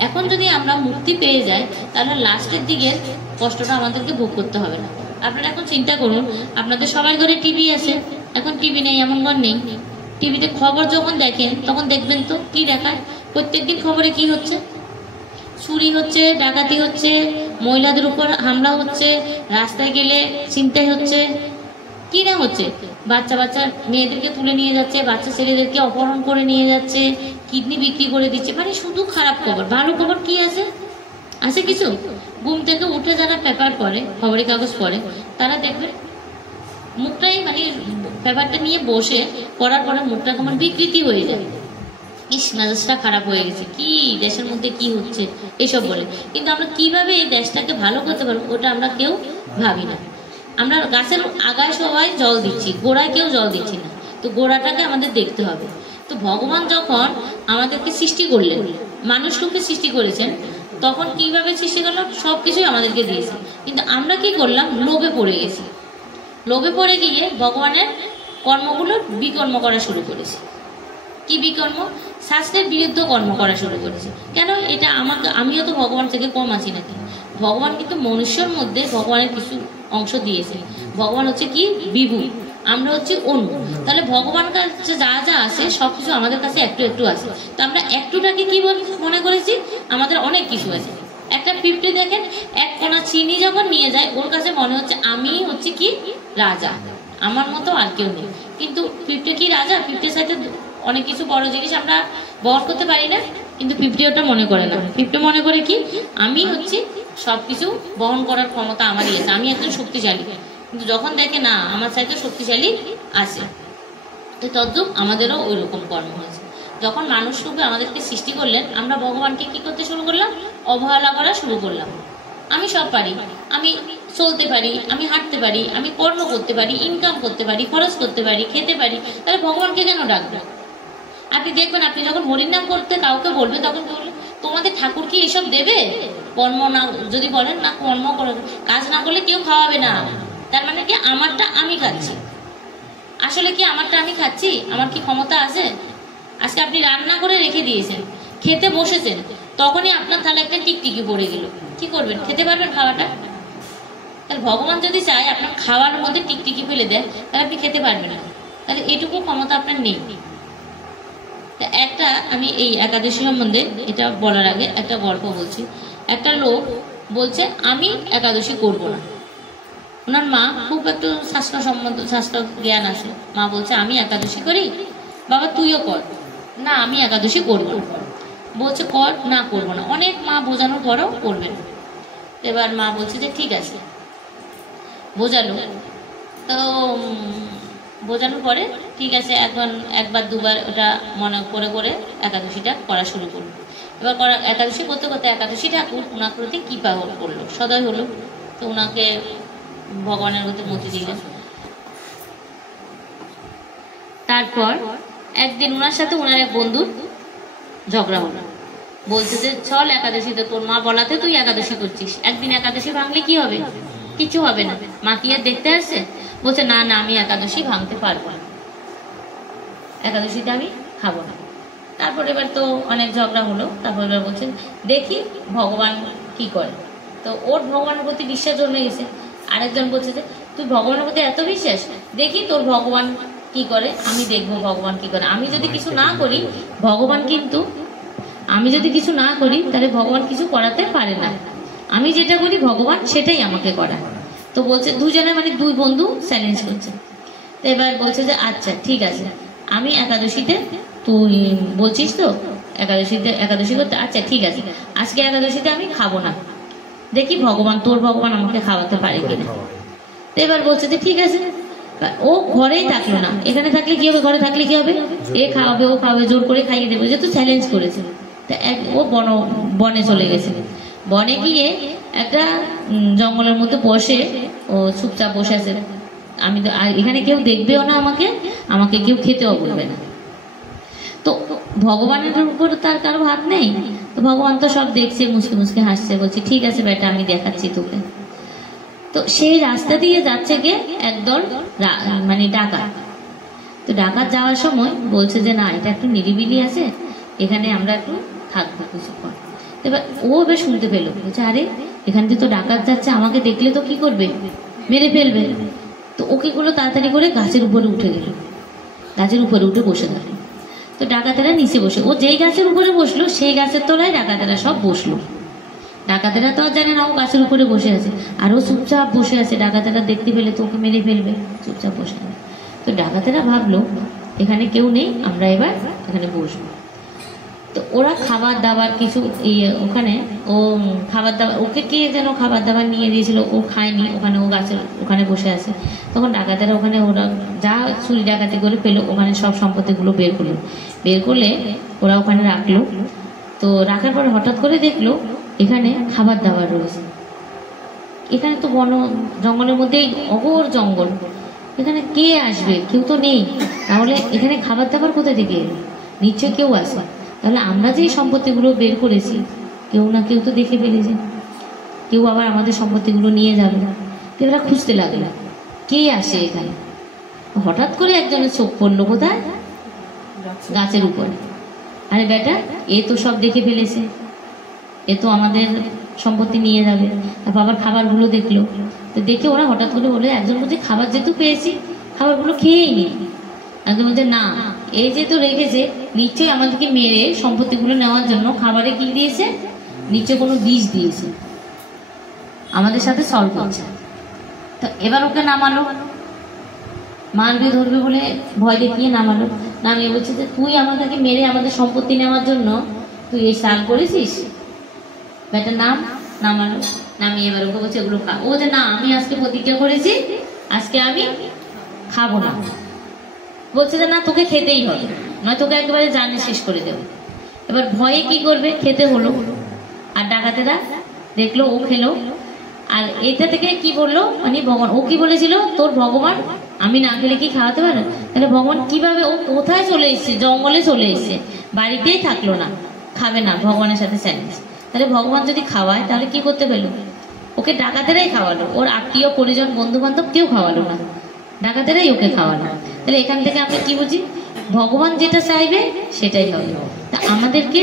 এখন যদি আমরা মুক্তি পেয়ে যাই, তাহলে লাস্টের দিকের কষ্টটা আমাদেরকে ভোগ করতে হবে না। আপনারা এখন চিন্তা করুন, আপনাদের সবার ঘরে টিভি আছে, এখন টিভি নেই এমন ঘর নেই। টিভিতে খবর যখন দেখেন তখন দেখবেন তো কি দেখায়? প্রত্যেকদিন খবরে কি হচ্ছে? চুরি হচ্ছে, ডাকাতি হচ্ছে, মহিলাদের উপর হামলা হচ্ছে, রাস্তায় গেলে ছিনতাই হচ্ছে, কি না হচ্ছে? বাচ্চা বাচ্চা মেয়েদেরকে তুলে নিয়ে যাচ্ছে, বাচ্চা ছেলেদেরকে অপহরণ করে নিয়ে যাচ্ছে, কিডনি বিক্রি করে দিচ্ছে। মানে শুধু খারাপ খবর। ভালো খবর কি আছে? আছে কিছু? ঘুম থেকে উঠে যারা পেপার পড়ে, খবরের কাগজ পড়ে, তারা দেখবে মুখটাই, মানে পেপারটা নিয়ে বসে পড়ার পরে মুখটা কেমন বিকৃতি হয়ে যায়। ইস, মেজাজটা খারাপ হয়ে গেছে, কি দেশের মধ্যে কি হচ্ছে এইসব বলে। কিন্তু আমরা কিভাবে এই দেশটাকে ভালো করতে পারবো ওটা আমরা কেউ ভাবি না। আমরা গাছের আগায় সবাই জল দিচ্ছি, গোড়ায় কেউ জল দিচ্ছি না। তো গোড়াটাকে আমাদের দেখতে হবে। তো ভগবান যখন আমাদেরকে সৃষ্টি করলেন, মানুষ রূপে সৃষ্টি করেছেন, তখন কিভাবে সৃষ্টি করলাম? সবকিছুই আমাদেরকে দিয়েছে। কিন্তু আমরা কি করলাম? লোভে পড়ে গেছি। লোভে পড়ে গিয়ে ভগবানের কর্মগুলো বিকর্ম করা শুরু করেছি। কি বিকর্ম? শাস্ত্রের বিরুদ্ধ কর্ম করা শুরু করেছে। কেন? এটা আমিও তো ভগবান থেকে কম আছি নাকি? ভগবান কিন্তু মনুষ্যর মধ্যে ভগবানের কিছু অংশ দিয়েছে। ভগবান হচ্ছে কি? বিভু, আমরা হচ্ছে অনু। তাহলে ভগবান কাছে যা যা আছে সবকিছু আমাদের কাছে একটু একটু আছে। তো আমরা একটুটাকে কি মনে করেছি? আমাদের অনেক কিছু আছে। একটা পিঁপড়ে দেখেন, 1 কোনা চিনি যখন নিয়ে যায়, ওর কাছে মনে হচ্ছে আমি হচ্ছে কি রাজা, আমার মতো আর কেউ নেই। কিন্তু পিঁপড়ে কি রাজা? পিঁপড়ের সাথে অনেক কিছু বড় জিনিস আমরা বহন করতে পারি না, কিন্তু পিঁপড়ে ওটা মনে করে না। পিঁপড়ে মনে করে কি, আমি হচ্ছে সবকিছু বহন করার ক্ষমতা আমারই আছে, আমি একজন শক্তিশালী। কিন্তু যখন দেখে না আমার চাইতে শক্তিশালী আছে, তো তদ্রূপ আমাদেরও ওই রকম কর্ম হয়েছে। যখন মানুষ রূপে আমাদেরকে সৃষ্টি করলেন, আমরা ভগবানকে কি করতে শুরু করলাম? অবহেলা করা শুরু করলাম। আমি সব পারি, আমি চলতে পারি, আমি হাঁটতে পারি, আমি কর্ম করতে পারি, ইনকাম করতে পারি, খরচ করতে পারি, খেতে পারি, তাহলে ভগবানকে কেন ডাকবো? আপনি দেখবেন, আপনি যখন হরির নাম করতে কাউকে বলবেন, তখন বলবেন তোমাদের ঠাকুর কি এসব দেবে? কর্ম না যদি বলেন না, কর্ম করে কাজ না করলে কেউ খাওয়াবে না, তার মানে কি আমারটা আমি খাচ্ছি। আসলে কি আমারটা আমি খাচ্ছি? আমার কি ক্ষমতা আছে? আজকে আপনি রান্না করে রেখে দিয়েছেন, খেতে বসেছেন, তখনই আপনার থালা একটা টিকটিকি পড়ে গেল, কি করবেন? খেতে পারবেন খাওয়াটা? তাহলে ভগবান যদি চায় আপনার খাওয়ার মধ্যে টিকটিকি ফেলে দেয়, তাহলে আপনি খেতে পারবেন না। তাহলে এইটুকু ক্ষমতা আপনার নেই। একটা আমি এই একাদশী সম্বন্ধে এটা বলার আগে একটা গল্প বলছি। একটা লোক বলছে আমি একাদশী করব না। ওনার মা খুব একটু শাস্ত্র জ্ঞান আছে। মা বলছে আমি একাদশী করি, বাবা তুইও কর। না আমি একাদশী করবো না। বলছে কর, না করবো না। অনেক মা বোঝানোর পরেও করবেন। এবার মা বলছে যে ঠিক আছে, বোঝালো। তো বোঝানোর পরে ঠিক আছে, এখন একবার দুবার ওটা মনে করে করে একাদশীটা করা শুরু করলো। এবার একাদশী করতে করতে একাদশী ঠাকুর ওনার প্রতি কৃপা করলো, সদয় হলো। তো ওনাকে ভগবানের মধ্যে মতি দিলেন। তারপর একদিন ওনার সাথে ওনার এক বন্ধুর ঝগড়া হলো। বলছে যে চল একাদশীতে, তোর মা বলাতে তুই একাদশী করছিস, একদিন একাদশী ভাঙলে কি হবে? কিছু হবে না। মা কি আর দেখতে আসছে? বলছে না না, আমি একাদশী ভাঙতে পারবো না, একাদশীতে আমি খাবো না। তারপর এবার তো অনেক ঝগড়া হলো। তারপর এবার বলছে দেখি ভগবান কি করে। তো ওর ভগবানের প্রতি বিশ্বাস জন্মে গেছে। আরেকজন বলছে যে তুই ভগবানের প্রতি এত বিশ্বাস, দেখি তোর ভগবান কি করে, আমি দেখবো ভগবান কি করে। আমি যদি কিছু না করি ভগবান কিন্তু, আমি যদি কিছু না করি তাহলে ভগবান কিছু করাতে পারে না। আমি যেটা করি ভগবান সেটাই আমাকে করা। তো বলছে দুজনে মানে দুই বন্ধু চ্যালেঞ্জ করছে। তো এবার বলছে যে আচ্ছা ঠিক আছে, আমি একাদশীতে, তুই বলছিস তো একাদশী করতে, আচ্ছা ঠিক আছে, আজকে একাদশীতে আমি খাবো না, দেখি ভগবান, তোর ভগবান আমাকে খাওয়াতে পারে কিনা। তো এবার বলছে যে ঠিক আছে। ও ঘরেই থাকলো না। এখানে থাকলে কি হবে, ঘরে থাকলে কি হবে, এ খাওয়াবে ও খাওয়াবে, জোর করে খাইয়ে দেবে, যেহেতু চ্যালেঞ্জ করেছে। তা ও বনে চলে গেছে। বনে গিয়ে একটা জঙ্গলের মধ্যে বসে ও চুপচাপ বসে আছে। আমি তো এখানে কেউ দেখবেও না, আমাকে কেউ খেতেও বলবে না। তো ভগবানের উপর তার কারো হাত নেই। তো ভগবান তো সব দেখছে, মুসকে মুসকে হাসছে, বলছে ঠিক আছে বেটা, আমি দেখাচ্ছি তোকে। তো সেই রাস্তা দিয়ে যাচ্ছে গিয়ে একদল মানে ডাকাত। তো ডাকাত যাওয়ার সময় বলছে যে না, এটা একটু নিরিবিলি আছে, এখানে আমরা একটু থাকবো কিছুক্ষণ। এবার ও এবার শুনতে পেলো, বলছে আরে এখান থেকে তো ডাকাত যাচ্ছে, আমাকে দেখলে তো কি করবে, মেরে ফেলবে। তো ওকে গুলো তাড়াতাড়ি করে গাছের উপরে উঠে গেল, গাছের উপরে উঠে বসে থাকলো। তো ডাকাতেরা নিচে বসে, ও যেই গাছের উপরে বসলো সেই গাছের তলায় ডাকাতেরা সব বসলো। ডাকাতেরা তো আর জানে না ও গাছের উপরে বসে আছে, আর ও চুপচাপ বসে আছে। ডাকাতেরা দেখতে পেলে তো ওকে মেরে ফেলবে, চুপচাপ বসে আছে। তো ডাকাতেরা ভাবলো এখানে কেউ নেই, আমরা এবার এখানে বসবো। তো ওরা খাবার দাবার কিছু ওখানে ও খাবার দাবার, ওকে কে যেন খাবার দাবার নিয়ে দিয়েছিল, ও খায়নি, ওখানে ও গাছের ওখানে বসে আছে। তখন ডাকাতেরা ওখানে ওরা যা চুরি ডাকাতি করে পেলো ওখানে সব সম্পত্তিগুলো বের করলে ওরা ওখানে রাখলো। তো রাখার পরে হঠাৎ করে দেখলো এখানে খাবার দাবার রয়েছে। এখানে তো জঙ্গলের মধ্যে অগোর জঙ্গল, এখানে কে আসবে, কেউ তো নেই, তাহলে এখানে খাবার দাবার কোথা থেকে এলো, নিশ্চয় কেউ আসে। তাহলে আমরা যে সম্পত্তিগুলো বের করেছি কেউ না কেউ তো দেখে ফেলেছে, কেউ আবার আমাদের সম্পত্তিগুলো নিয়ে যাবে। এরা খুঁজতে লাগলো কে আসে এখানে। হঠাৎ করে একজনের চোখ পড়লো কোথায়, গাছের উপরে। আরে বেটা, এ তো সব দেখে ফেলেছে, এ তো আমাদের সম্পত্তি নিয়ে যাবে। তারপর আবার খাবারগুলো দেখলো, তো দেখে ওরা হঠাৎ করে বলে একজন বলছে খাবার যেহেতু পেয়েছি খাবারগুলো খেয়েই নি। একজন বলছে না, এই যেহেতু রেখেছে নিশ্চয়ই আমাদেরকে মেরে সম্পত্তিগুলো নেওয়ার জন্য খাবারে কি দিয়েছে, নিশ্চয় কোনো বিষ দিয়েছে, আমাদের সাথে সলভ করছে। তো এবার ওকে নামালো, মারবে ধরবে বলে ভয় দেখিয়ে নামালো। নামিয়ে বলছে যে তুই আমাদেরকে মেরে আমাদের সম্পত্তি নেওয়ার জন্য তুই এই সাল করেছিস। বেটার নামালো, নামিয়ে এবার ওকে বলছে এগুলো খা। ও যে না, আমি আজকে প্রতিজ্ঞা করেছি আজকে আমি খাবো না। বলছে যে না, তোকে খেতেই হবে, নয় তোকে একেবারে জানে শেষ করে দেবো। এবার ভয়ে কি করবে, খেতে হলো। আর ডাকাতেরা দেখলো ও খেলো। আর এটা থেকে কি বললো, মানে ভগবান ও কি বলেছিল, তোর ভগবান আমি না খেলে কি খাওয়াতে পারে। তাহলে ভগবান কিভাবে, ও কোথায় চলে এসছে, জঙ্গলে চলে এসছে, বাড়িতেই থাকলো না, খাবে না, ভগবানের সাথে চ্যালেঞ্জ। তাহলে ভগবান যদি খাওয়ায় তাহলে কি করতে পেলো, ওকে ডাকাতেরাই খাওয়ালো, ওর আত্মীয় পরিজন বন্ধু বান্ধব কেউ খাওয়ালো না, ডাকাতেরাই ওকে খাওয়ালো। তাহলে এখান থেকে আমরা কি বুঝি, ভগবান যেটা চাইবে সেটাই হবে। তা আমাদেরকে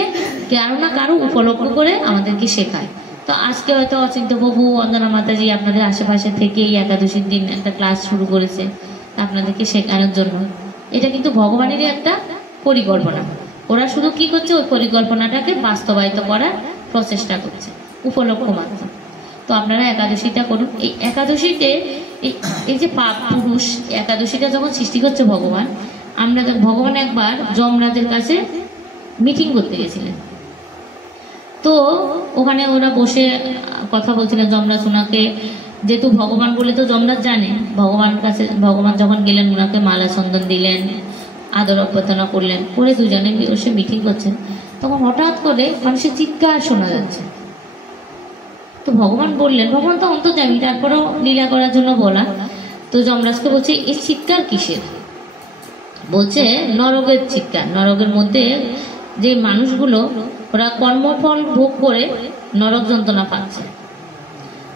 কারো না কারো উপলক্ষ করে আমাদেরকে শেখায়। তো আজকে হয়তো অচিন্ত প্রভু, অঞ্জনা মাতাজি আপনাদের আশেপাশে থেকে এই একাদশীর দিন একটা ক্লাস শুরু করেছে আপনাদেরকে শেখানোর জন্য। এটা কিন্তু ভগবানেরই একটা পরিকল্পনা। ওরা শুধু কি করছে, ওই পরিকল্পনাটাকে বাস্তবায়িত করার প্রচেষ্টা করছে, উপলক্ষ মাত্র। তো আপনারা একাদশীটা করুন। এই একাদশীতে এই যে পাপ পুরুষ, একাদশীটা যখন সৃষ্টি করছে ভগবান, আমরা ভগবান একবার যমরাজের কাছে মিটিং করতে গেছিলেন। তো ওখানে ওরা বসে কথা বলছিলেন। যমরাজ ওনাকে, যেহেতু ভগবান বলে তো যমরাজ জানে, ভগবান যখন গেলেন ওনাকে মালা চন্দন দিলেন, আদর অভ্যর্থনা করলেন, করে দুজনে বসে মিটিং করছেন। তখন হঠাৎ করে মানুষের চিৎকার শোনা যাচ্ছে। তো ভগবান বললেন, ভগবান তো অন্তর্যামী, তারপরেও লীলা করার জন্য বলা। তো যমরাজকে বলছে, এই চিৎকার কিসের? বলছে নরকের চিৎকার। নরকের মধ্যে যে মানুষগুলো ওরা কর্মফল ভোগ করে নরক যন্ত্রণা পাচ্ছে।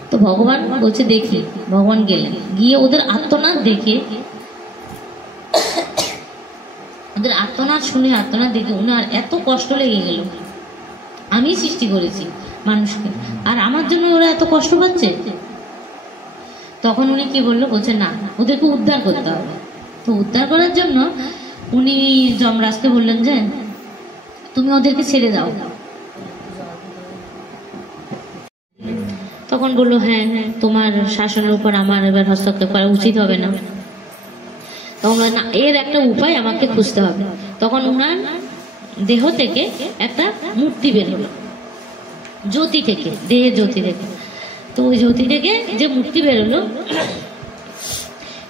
তো ভগবান বলছে দেখি। ভগবান গেলেন, গিয়ে ওদের আর্তনাদ দেখে, ওদের আর্তনাদ শুনে, আর্তনাদ দেখে ওনার এত কষ্ট লেগে গেল। আমি সৃষ্টি করেছি মানুষকে, আর আমার জন্য ওরা এত কষ্ট পাচ্ছে। তখন উনি কি বললো, বলছে না, ওদেরকে উদ্ধার করতে হবে। তো উদ্ধার করার জন্য উনি যমরাজকে বললেন যে তুমি ওদেরকে ছেড়ে দাও। তখন বললো, হ্যাঁ হ্যাঁ, তোমার শাসনের উপর আমার এবার হস্তক্ষেপ করা উচিত হবে না। তখন না, এর একটা উপায় আমাকে খুঁজতে হবে। তখন ওনার দেহ থেকে একটা মূর্তি বের হলো, জ্যোতি থেকে, দেহের জ্যোতি থেকে। তো ওই জ্যোতি থেকে যে মূর্তি বের হলো,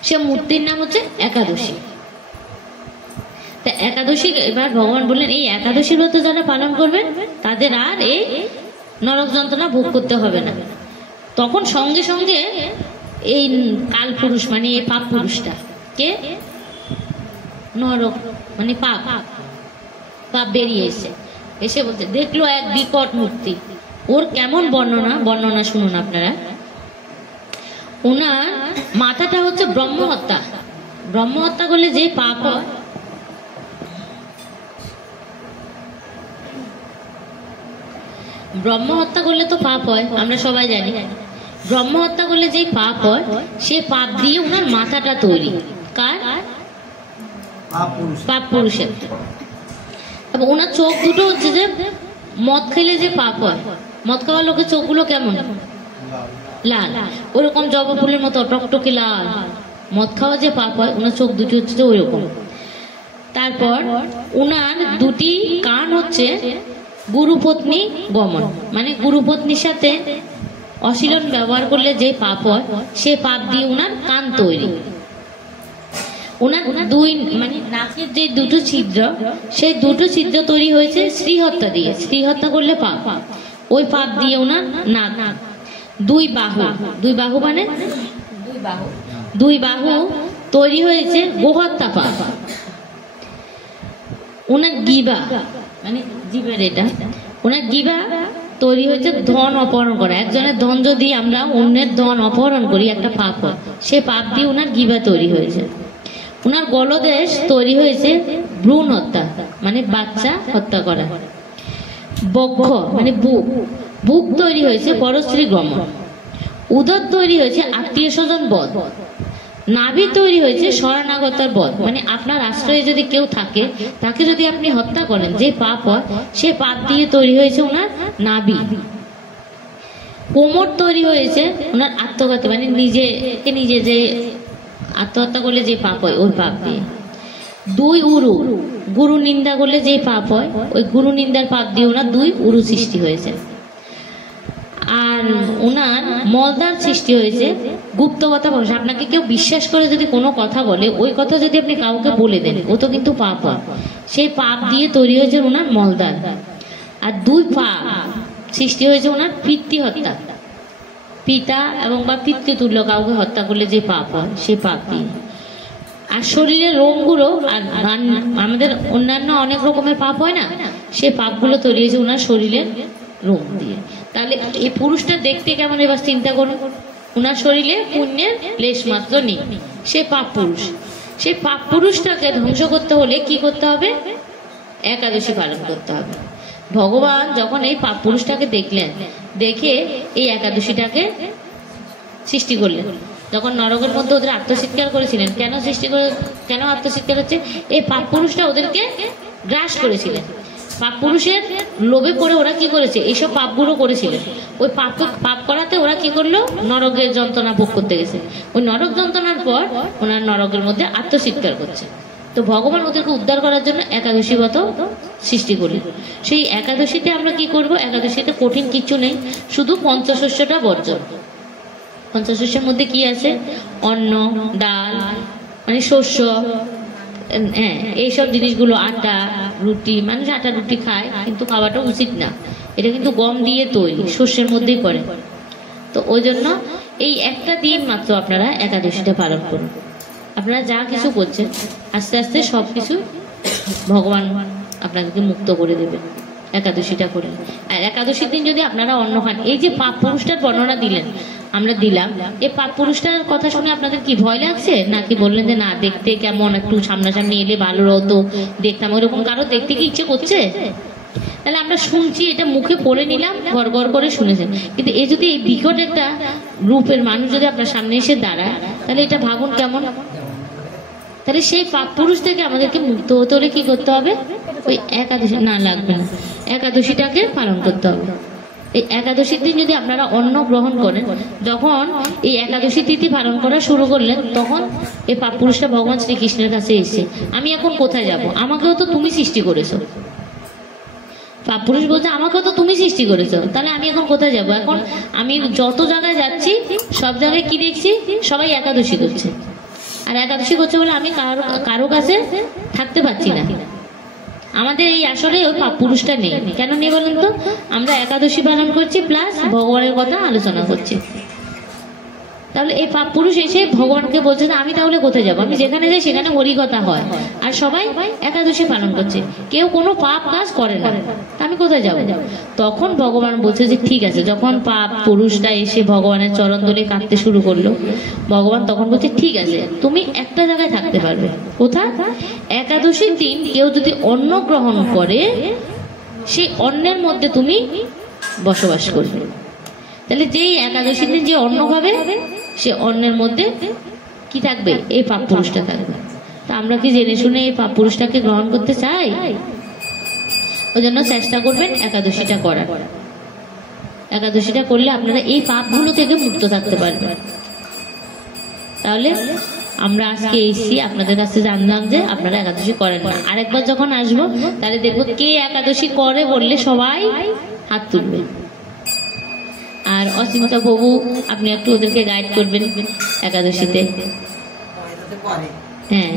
সে মূর্তির নাম হচ্ছে একাদশী। তা একাদশী, এবার ভগবান বললেন এই একাদশী ব্রত যারা পালন করবেন তাদের আর এই নরক যন্ত্রণা ভোগ করতে হবে না। তখন সঙ্গে সঙ্গে এই কাল পুরুষ, মানে এই পাপ পুরুষটা কে, নরক মানে পাপ বেরিয়ে এসে বলছে, দেখলো এক বিকট মূর্তি। ওর কেমন বর্ণনা শুনুন আপনারা। ওনার মাথাটা হচ্ছে ব্রহ্মহত্যা। ব্রহ্মহত্যা করলে যে পাপ হয়, ব্রহ্মহত্যা করলে তো পাপ হয়, আমরা সবাই জানি। ব্রহ্মহত্যা করলে যে পাপ হয়, সে পাপ দিয়ে ওনার মাথাটা তৈরি। কার? পাপ পুরুষের। এবং ওনার চোখ দুটো হচ্ছে যে মদ খেলে যে পাপ হয়, মদ খাওয়ার লোকের চোখগুলো কেমন লাল, ওরকম জবা ফুলের মতো টকটকে লাল। মদ খাওয়া যে পাপ হয়, ওনার চোখ দুটি হচ্ছে যে ওইরকম। তারপর ওনার দুটি কান হচ্ছে গুরুপত্নী গমন, মানে গুরুপত্নীর সাথে অশীলন ব্যবহার করলে যে পাপ হয়, সে পাপ দিয়ে ওনার কান তৈরি। ওনার দুই, মানে নাকের যে দুটো ছিদ্র, সেই দুটো ছিদ্র তৈরি হয়েছে শ্রীহত্যা দিয়ে। শ্রীহত্যা করলে পাপ, ওই পাপ দিয়ে ওনার নাক। দুই বাহু মানে দুই বাহু তৈরি হয়েছে গোহত্যা পাপ। ওনার গিবা, মানে জীবের এটা, ওনার গিবা তৈরি হয়েছে ধন অপহরণ করা। একজনের ধন যদি আমরা অন্যের ধন অপহরণ করি, একটা পাপ হয়, সে পাপ দিয়ে ওনার গিবা তৈরি হয়েছে। ওনার গলদেশ তৈরি হয়েছে ভ্রূণ হত্যা, মানে বাচ্চা হত্যা করা। বক্ষ মানে বুক তৈরি হয়েছে পরস্ত্রী গমন। উদর তৈরি হয়েছে আত্মীয় স্বজন বধ। নাভি তৈরি হয়েছে শরণাগতার বধ, মানে আপনার আশ্রয়ে যদি কেউ থাকে, তাকে যদি আপনি হত্যা করেন, যে পাপ হয়, সে পাপ দিয়ে তৈরি হয়েছে ওনার নাভি। কোমর তৈরি হয়েছে ওনার আত্মঘাতী, মানে নিজে যে আত্মহত্যা করলে যে পাপ হয়, ওই পাপ দিয়ে। দুই উরু, গুরু নিন্দা করলে যে পাপ হয়, ওই গুরু নিন্দার পাপ দিয়ে ওনার দুই উরু সৃষ্টি হয়েছে। আর ওনার মলদার সৃষ্টি হয়েছে গুপ্ত কথা বলে। আপনাকে কেউ বিশ্বাস করে যদি কোনো কথা বলে, ওই কথা যদি আপনি কাউকে বলে দেন, ও তো কিন্তু পাপ হয়। সেই পাপ দিয়ে তৈরি হয়েছে ওনার মলদার। আর দুই পাপ সৃষ্টি হয়েছে ওনার পিতৃ হত্যা। পিতা এবং বা পিতৃতুল্য কাউকে হত্যা করলে যে পাপ হয়, সে পাপ দিয়ে। আর শরীরের রোগগুলো, আর আমাদের অন্যান্য অনেক রকমের পাপ হয় না, সে পাপগুলো তৈরি হয়েছে ওনার শরীরের রোগ দিয়ে। তাহলে এই পুরুষটা দেখতে কেমন, এবার চিন্তা করুন। ওনার শরীরে পুণ্যের লেশ মাত্র নেই, সে পাপ পুরুষ। সেই পাপ পুরুষটাকে ধ্বংস করতে হলে কি করতে হবে? একাদশী পালন করতে হবে। ভগবান যখন এই পাপ পুরুষটাকে দেখলেন, দেখে এই একাদশীটাকে সৃষ্টি করলেন। যখন নরকের মধ্যে ওদের আত্মচিৎকার করেছিলেন, কেন আত্মচিৎকার হচ্ছে? এই পাপ পুরুষটা ওদেরকে গ্রাস করেছিলেন। পাপ পুরুষের লোভে পড়ে ওরা কি করেছে? এইসব পাপগুলো করেছিলেন। ওই পাপ করাতে ওরা কি করলো? নরকের যন্ত্রণা ভোগ করতে গেছে। ওই নরক যন্ত্রণার পর ওনার নরকের মধ্যে আত্মচিৎকার করছে। তো ভগবান ওদেরকে উদ্ধার করার জন্য একাদশী ব্রত সৃষ্টি করলেন। সেই একাদশীতে আমরা কি করব? একাদশীতে কঠিন কিছু নেই, শুধু পঞ্চশস্যটা বর্জন। পঞ্চশস্যের মধ্যে কি আছে? অন্ন, ডাল, মানে শস্য, হ্যাঁ, এইসব জিনিসগুলো, আটা, রুটি। মানুষ আটা রুটি খায়, কিন্তু খাওয়াটা উচিত না। এটা কিন্তু গম দিয়ে তৈরি, শস্যের মধ্যেই পড়ে। তো ওই জন্য এই একটা দিন মাত্র আপনারা একাদশীটা পালন করুন। আপনারা যা কিছু করছেন আস্তে আস্তে সব কিছু ভগবান আপনাদেরকে মুক্ত করে দেবেন একাদশীটা করে। আর একাদশীর দিন যদি আপনারা অন্ন খান, এই যে পাপ পুরুষটার বর্ণনা দিলেন, আমরা দিলাম, এই পাপ পুরুষটার কথা শুনে আপনাদের কি ভয় লাগছে? নাকি বললেন যে না, দেখতে কেমন, একটু সামনাসামনি এলে ভালো হতো, দেখতাম, ওইরকম কারো দেখতে কি ইচ্ছে করছে? তাহলে আমরা শুনছি, এটা মুখে পড়ে নিলাম, ঘর ঘর করে শুনেছেন, কিন্তু এ যদি এই বিকট একটা রূপের মানুষ যদি আপনার সামনে এসে দাঁড়ায়, তাহলে এটা ভাবুন কেমন। তাহলে সেই পাপ পুরুষ থেকে আমাদেরকে মুক্ত হতে হলে কি করতে হবে? ওই একাদশী, না লাগবে না, একাদশীটাকে পালন করতে হবে। এই একাদশীর দিন যদি আপনারা অন্ন গ্রহণ করেন, যখন এই একাদশী তিথি পালন করা শুরু করলেন, তখন এই পাপ পুরুষটা ভগবান শ্রীকৃষ্ণের কাছে এসে, আমি এখন কোথায় যাব? আমাকেও তো তুমি সৃষ্টি করেছো। পাপ পুরুষ বলছে, আমাকেও তো তুমি সৃষ্টি করেছো, তাহলে আমি এখন কোথায় যাব? এখন আমি যত জায়গায় যাচ্ছি, সব জায়গায় কি দেখছি? সবাই একাদশী করছে। আর একাদশী করছে বলে আমি কারো কাছে থাকতে পারছি না। আমাদের এই আসলে ওই পাপ পুরুষটা নেই। কেন নেই বলেন তো? আমরা একাদশী পালন করছি, প্লাস ভগবানের কথা আলোচনা করছি। তাহলে এই পাপ পুরুষ এসে ভগবানকে বলছে যে আমি তাহলে কোথায় যাবো? আমি যেখানে যাই সেখানে হরি কথা হয়, আর সবাই একাদশী পালন করছে, কেউ কোনো পাপ কাজ করে না, আমি কোথায় যাবো? তখন ভগবান বলছে যে ঠিক আছে। যখন পাপ পুরুষটা এসে ভগবানের চরণ ধরে কাঁদতে শুরু করলো, ভগবান তখন বলছে ঠিক আছে, তুমি একটা জায়গায় থাকতে পারবে। কোথায়? একাদশীর দিন কেউ যদি অন্ন গ্রহণ করে, সেই অন্নের মধ্যে তুমি বসবাস করবে। তাহলে যেই একাদশীর দিন যে অন্ন খাবে, সে অন্নের মধ্যে কি থাকবে? এই পাপ পুরুষটা থাকবে। তা আমরা কি জেনে শুনে এই পাপ পুরুষটাকে গ্রহণ করতে চাই? ওই জন্য চেষ্টা করবেন একাদশীটা করার। একাদশীটা করলে আপনারা এই পাপগুলো থেকে মুক্ত থাকতে পারবেন। তাহলে আমরা আজকে এসেছি, আপনাদের কাছে জানলাম যে আপনারা একাদশী করেন না। আরেকবার যখন আসবো, তাহলে দেখবো কে একাদশী করে বললে সবাই হাত তুলবে। আর অচিন্তা প্রভু, আপনি একটু ওদেরকে গাইড করবেন একাদশীতে। হ্যাঁ,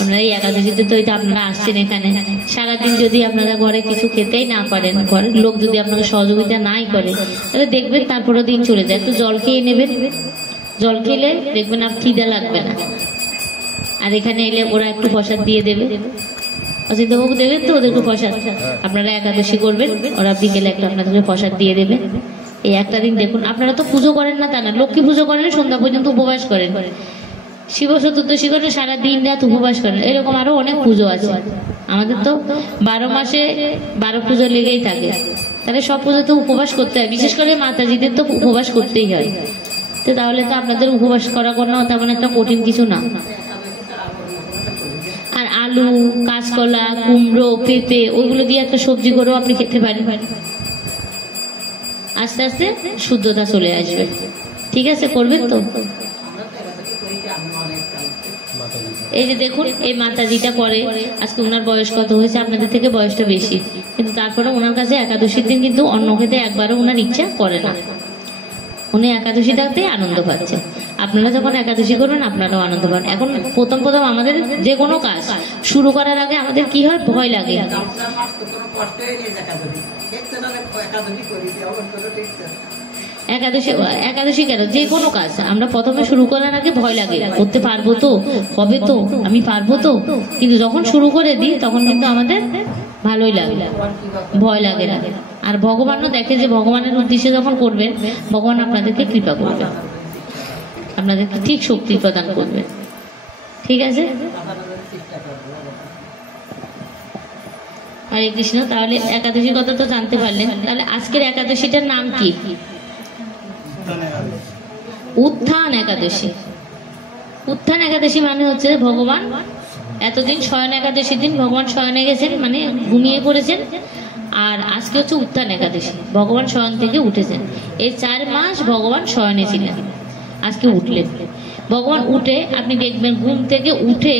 আপনারা এই একাদশীতে তো এটা আপনারা আসছেন এখানে, সারাদিন যদি আপনারা ঘরে কিছু খেতেই না পারেন, ঘরের লোক যদি আপনাকে সহযোগিতা নাই করে, তাহলে দেখবেন তারপরে দিন চলে যায়। একটু জল খেয়ে নেবেন, জল খেলে দেখবেন আর খিদে লাগবে না। আর এখানে এলে ওরা একটু প্রসাদ দিয়ে দেবে, অচিন্তা প্রভু দেবেন তো ওদেরকে প্রসাদ। আপনারা একাদশী করবেন, ওরা বিকেলে একটা আপনাদেরকে প্রসাদ দিয়ে দেবে। এই একটা দিন দেখুন, আপনারা তো পুজো করেন না তা না, লক্ষ্মী পুজো করেন, সন্ধ্যা পর্যন্ত উপবাস করেন, শিব চতুর্দশী করেন, সারা দিন রাত উপবাস করেন, এরকম আরো অনেক পুজো আছে। আমাদের তো 12 মাসে 12 পুজো লেগেই থাকে। তাহলে সব পুজো তো উপবাস করতে হয়, বিশেষ করে মাতাজিদের তো উপবাস করতেই হয়। তো তাহলে তো আপনাদের উপবাস করা কোনো তেমন একটা কঠিন কিছু না। আর আলু, কাঁচকলা, কুমড়ো, পেঁপে, ওইগুলো দিয়ে একটা সবজি করেও আপনি খেতে পারেন। আস্তে আস্তে শুদ্ধতা চলে আসবে। ঠিক আছে, করবেন তো? এই যে দেখুন, এই মাতাজিটা করে, আজকে ওনার বয়স কত হয়েছে? আপনাদের থেকে বয়সটা বেশি, কিন্তু তারপরে ওনার কাছে একাদশীর দিন কিন্তু অন্ন খেতে একবারও ওনার ইচ্ছা করে না। উনি একাদশীটাতে আনন্দ পাচ্ছে। আপনারা যখন একাদশী করবেন, আপনারাও আনন্দ পান। এখন প্রথম আমাদের যে কোনো কাজ শুরু করার আগে আমাদের কি হয়? ভয় লাগে। একাদশী কেন, যে কোনো কাজ আমরা প্রথমে শুরু করার আগে ভয় লাগে, করতে পারবো তো, হবে তো, আমি পারবো তো। কিন্তু যখন শুরু করে দিই, তখন কিন্তু আমাদের ভালোই লাগে, ভয় লাগে না। আর ভগবানও দেখে যে ভগবানের উদ্দেশ্যে যখন করবেন, ভগবান আপনাদেরকে কৃপা করবে, আপনাদেরকে ঠিক শক্তি প্রদান করবে। ঠিক আছে? হরে কৃষ্ণ। তাহলে একাদশীর কথা তো জানতে পারলেন। তাহলে আজকের একাদশীটার নাম কি? উত্থান একাদশী। উত্থান একাদশী মানে হচ্ছে ভগবান এতদিন শয়ন একাদশী দিন ভগবান শয়নে গেছেন, মানে ঘুমিয়ে পড়েছেন, আর আজকে হচ্ছে উত্থান একাদশী, ভগবান শয়ন থেকে উঠেছেন। এই 4 মাস ভগবান শয়নে ছিলেন, আজকে উঠলেন। ভগবান উঠে আপনি দেখবেন, ঘুম থেকে উঠে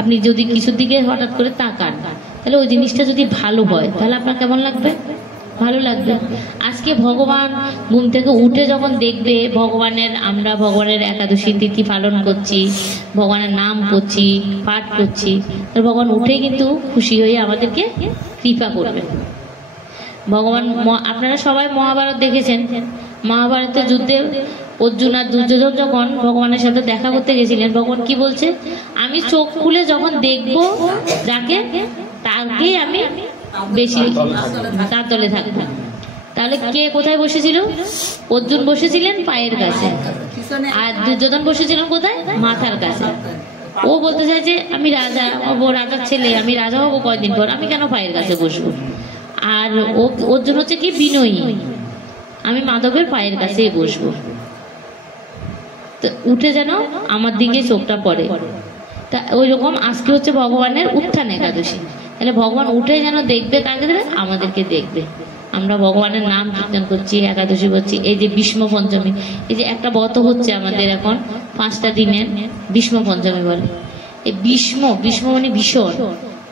আপনি যদি কিছুর দিকে হঠাৎ করে তাকান, তাহলে ওই জিনিসটা যদি ভালো হয় তাহলে আপনার কেমন লাগবে? ভালো লাগবে। আজকে ভগবান ঘুম থেকে উঠে যখন দেখবে আমরা ভগবানের একাদশী তিথি পালন করছি, ভগবানের নাম করছি, পাঠ করছি, ভগবান উঠে কিন্তু খুশি হয়ে আমাদেরকে কৃপা করবেন। ভগবান, আপনারা সবাই মহাভারত দেখেছেন। মহাভারতের যুদ্ধে অর্জুন আর দুর্যোধন যখন ভগবানের সাথে দেখা করতে গেছিলেন, ভগবান কি বলছে? আমি চোখ খুলে যখন দেখব যাকে, তাকে আমি বেশি তার তলে থাকবো। তাহলে কে কোথায় বসেছিল? অর্জুন বসেছিলেন পায়ের কাছে, আর দুর্যোধন বসেছিলেন কোথায়? মাথার কাছে। ও বলতে চাইছে আমি রাজা হবো, রাজার ছেলে, আমি রাজা হবো কয়দিন পর, আমি কেন পায়ের কাছে বসবো? আর অর্জুন হচ্ছে কি বিনয়ী, আমি মাধবের পায়ের কাছেই বসবো। উঠে যেন আমার দিকে চোখটা পড়ে। তা ওই রকম আজকে হচ্ছে ভগবানের উত্থান একাদশী। তাহলে ভগবান উঠে যেন দেখবে, কাকে দেবে? আমাদেরকে দেখবে। আমরা ভগবানের নাম কীর্তন করছি, একাদশী করছি। এই যে ভীষ্ম পঞ্চমী, এই যে একটা ব্রত হচ্ছে আমাদের এখন 5টা দিনের, ভীষ্ম পঞ্চমী বলে। এই ভীষ্ম মানে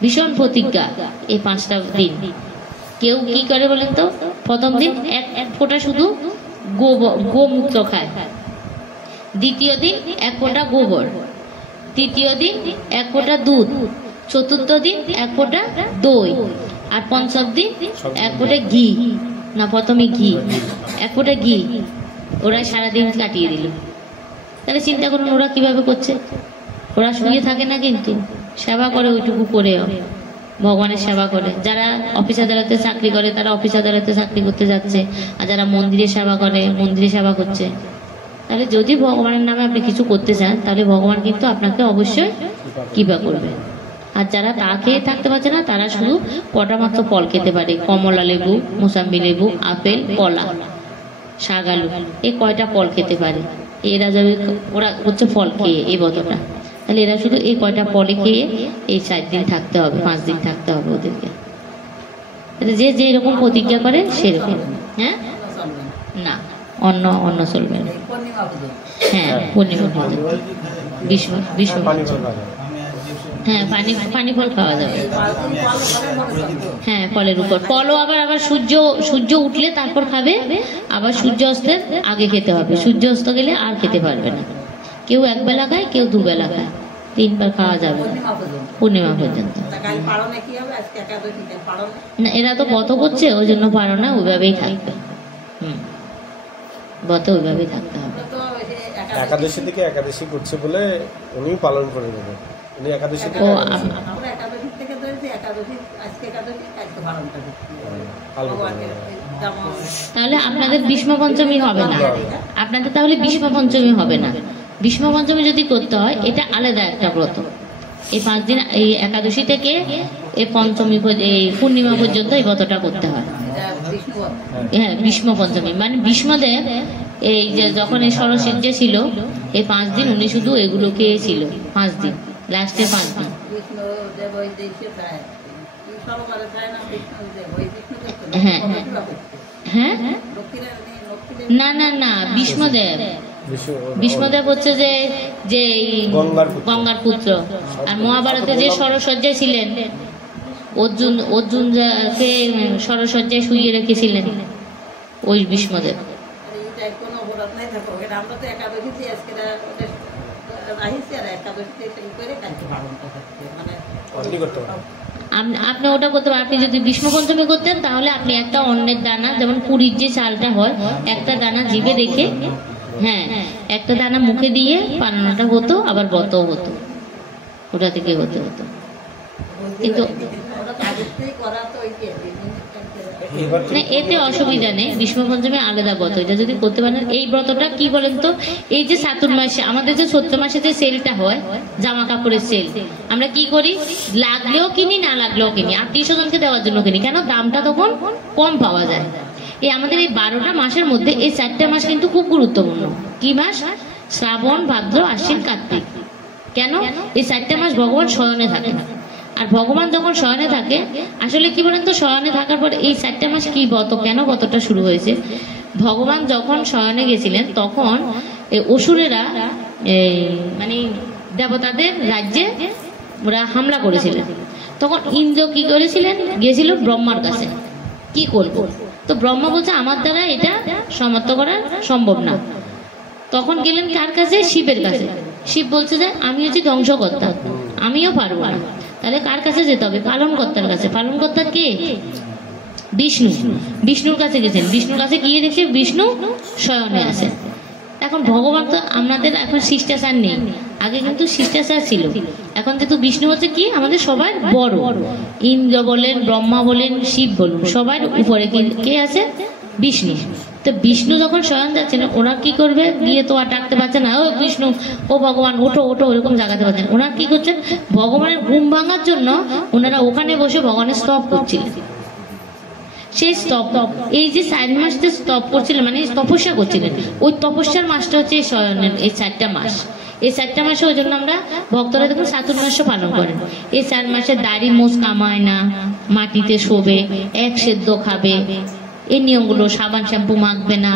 ভীষণ প্রতিজ্ঞা। এই 5টা দিন কেউ কি করে বলেন তো? প্রথম দিন এক ফোঁটা শুধু গোমূত্র খায়, দ্বিতীয় দিন 1 ফোঁটা গোবর, তৃতীয় দিন 1 ফোঁটা দুধ, চতুর্থ দিন 1 ফোঁটা দই, আর পঞ্চম দিন 1 ফোঁটা ঘি। না, প্রথমে ঘি, 1 ফোঁটা ঘি। ওরা সারাদিন কাটিয়ে দিল। তাহলে চিন্তা করুন ওরা কিভাবে করছে। ওরা শুয়ে থাকে না, কিন্তু সেবা করে, ওইটুকু করেও ভগবানের সেবা করে। যারা অফিস আদালতে চাকরি করে তারা অফিস আদালতে চাকরি করতে যাচ্ছে, আর যারা মন্দিরে সেবা করে মন্দিরে সেবা করছে। তাহলে যদি ভগবানের নামে আপনি কিছু করতে চান, তাহলে ভগবান কিন্তু আপনাকে অবশ্যই কৃপা করবে। আর যারা তা খেয়ে থাকতে পারছে না, তারা শুধু কটা মাত্র ফল খেতে পারে, কমলা লেবু, মোসাম্বি লেবু, আপেল, কলা, শাক, আলু, এই কয়টা ফল খেতে পারে। এরা যাবে, ওরা হচ্ছে ফল খেয়ে এই ব্রতটা। তাহলে এরা শুধু এই কয়টা ফলে খেয়ে এই 4 দিন থাকতে হবে, 5 দিন থাকতে হবে ওদেরকে। যে যেরকম প্রতিজ্ঞা করে সেরকম। হ্যাঁ, না, অন্য চলবে না। হ্যাঁ, পূর্ণিমা বিষ্ণু হ্যাঁ, পানি ফল খাওয়া যাবে। হ্যাঁ, ফলের উপর ফলও আবার সূর্য উঠলে তারপর খাবে, আবার সূর্য অস্তের আগে খেতে হবে। সূর্য অস্ত গেলে আর খেতে পারবে না। কেউ 1 বেলা খায়, কেউ 2 বেলা খায়, 3 বার খাওয়া যাবে পূর্ণিমা পর্যন্ত। না, এরা তো ব্রত করছে, ওই জন্য পারো না, ওইভাবেই থাকবে। ব্রত ওইভাবেই থাকতে হবে। একাদশী থেকে একাদশী করছে বলে উনি পালন করে দেবেন। উনি একাদশী থেকে তাহলে আপনাদের ভীষ্ম পঞ্চমী হবে না, আপনাদের তাহলে ভীষ্ম পঞ্চমী হবে না। ভীষ্ম পঞ্চমী যদি করতে হয়, এটা আলাদা একটা ব্রত। এই 5 দিন, এই একাদশী থেকে এই পঞ্চমী, এই পূর্ণিমা পর্যন্ত এই ব্রতটা করতে হয়। হ্যাঁ, ভীষ্ম পঞ্চমী মানে ভীষ্মদেব এই যে যখন এই ষড়শয্যা ছিল, এই 5 দিন উনি শুধু এগুলো খেয়েছিল। 5 দিন, লাস্টে 5 দিন। হ্যাঁ হ্যাঁ, না, ভীষ্মদেব হচ্ছে যে গঙ্গার পুত্র। আর মহাভারতে যে ষড়শয্যায় ছিলেন, অর্জুনকে ষড়শয্যায় শুইয়ে রেখেছিলেন ওই ভীষ্মদেব। আপনি ওটা করতে পারেন। আপনি যদি ভীষ্ম পঞ্চমী করতেন, তাহলে আপনি একটা অন্নের দানা, যেমন পুরীর যে চালটা হয়, একটা দানা জিভে রেখে, হ্যাঁ, একটা দানা মুখে দিয়ে বানানোটা হতো, আবার ব্রতও হতো, ওটা থেকে হতো। কিন্তু এবার না এতে অসুবিধা নেই, ভীষ্ম পঞ্চমী আলাদা ব্রত, এটা যদি করতে পারেন। এই ব্রতটা কি বলেন তো, এই যে চাতুর মাসে আমাদের যে চৈত্র মাসে যে সেলটা হয়, জামা কাপড়ের সেল, আমরা কি করি, লাগলেও কিনি না লাগলেও কিনি, আত্মীয় স্বজনকে দেওয়ার জন্য কিনি, কেন দামটা তখন কম পাওয়া যায়। এই আমাদের এই 12টা মাসের মধ্যে এই 4টা মাস কিন্তু খুব গুরুত্বপূর্ণ। কি মাস? শ্রাবণ, ভাদ্র, আশ্বিন, কার্তিক। কেন? এই 4টা মাস ভগবান শয়নে থাকে। আর ভগবান যখন শয়নে থাকে, আসলে কি বলেন তো, শয়নে থাকার পর এই 4টা মাস কি ব্রত, কেন ব্রতটা শুরু হয়েছে? ভগবান যখন শয়নে গেছিলেন তখন এই অসুরেরা মানে দেবতাদের রাজ্যে ওরা হামলা করেছিলেন। তখন ইন্দ্র কি করেছিলেন, গেছিল ব্রহ্মার কাছে, কি করব। তো ব্রহ্মা বলছে আমার দ্বারা এটা সমাপ্ত করা সম্ভব না। তখন গেলেন কার কাছে? শিবের কাছে। শিব বলছে যে আমি হচ্ছি ধ্বংসকর্তা, আমিও পারবো না। তাহলে কার কাছে যেতে হবে? পালনকর্তার কাছে। পালনকর্তা কে? বিষ্ণু। বিষ্ণুর কাছে গেছেন। বিষ্ণুর কাছে গিয়ে দেখছে বিষ্ণু শয়নে আছে। এখন ভগবান তো আমাদের এখন শিষ্টাচার নেই, আগে কিন্তু শিষ্টাচার ছিল। এখন যেহেতু বিষ্ণু হচ্ছে কি আমাদের সবার বড়, ইন্দ্র বলেন, ব্রহ্মা বলেন, শিব বলুন, সবার উপরে কে আছে? বিষ্ণু। তো বিষ্ণু যখন শয়ন যাচ্ছেন, ওরা কি করবে? গিয়ে তো আর ডাকতে পারছে না, ও বিষ্ণু, ও ভগবান, ওঠো ওঠো, ওরকম জাগাতে পারছেন। ওনারা কি করছেন? ভগবানের ঘুম ভাঙার জন্য ওনারা ওখানে বসে ভগবানের স্তব করছিলেন। সেই স্তব, এই যে 4 মাস যে স্তব করছিলেন, মানে তপস্যা করছিলেন, ওই তপস্যার মাসটা হচ্ছে এই শয়নের এই 4টা মাস। এই 4টা মাসে ওই জন্য আমরা ভক্তরা দেখুন চাতুর্মাস্য পালন করেন। এই 4 মাসে দাড়ি মোছ কামায় না, মাটিতে শোবে, এক সেদ্ধ খাবে, এই নিয়মগুলো, সাবান শ্যাম্পু মাখবে না,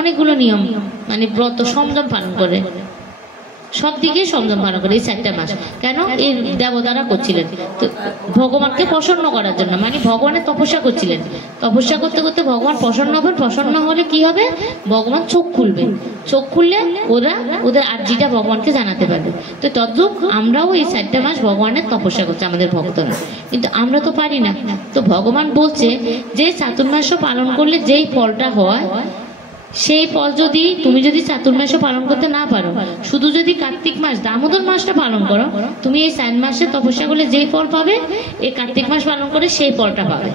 অনেকগুলো নিয়ম, মানে ব্রত সংযম পালন করে, সব দিকে সংযম পালন করে এই 4টা মাস। কেন? এই দেবতারা করছিলেন তো ভগবানকে প্রসন্ন করার জন্য, মানে ভগবানের তপস্যা করছিলেন। তপস্যা করতে করতে ভগবান প্রসন্ন হবেন। প্রসন্ন হলে কি হবে? ভগবান চোখ খুলবে। চোখ খুললে ওরা ওদের আর্জিটা ভগবানকে জানাতে পারবে। তো তদ্রূপ আমরাও এই 4টা মাস ভগবানের তপস্যা করছি আমাদের ভক্তরা, কিন্তু আমরা তো পারি না। তো ভগবান বলছে যে চাতুর্মাস্য পালন করলে যেই ফলটা হয়, সেই ফল যদি তুমি যদি চাতুর্মাস পালন করতে না পারো, শুধু যদি কার্তিক মাস, দামোদর মাসটা পালন করো, তুমি এই 4 মাসে তপস্যা করলে যেই ফল পাবে, এই কার্তিক মাস পালন করে সেই ফলটা পাবে।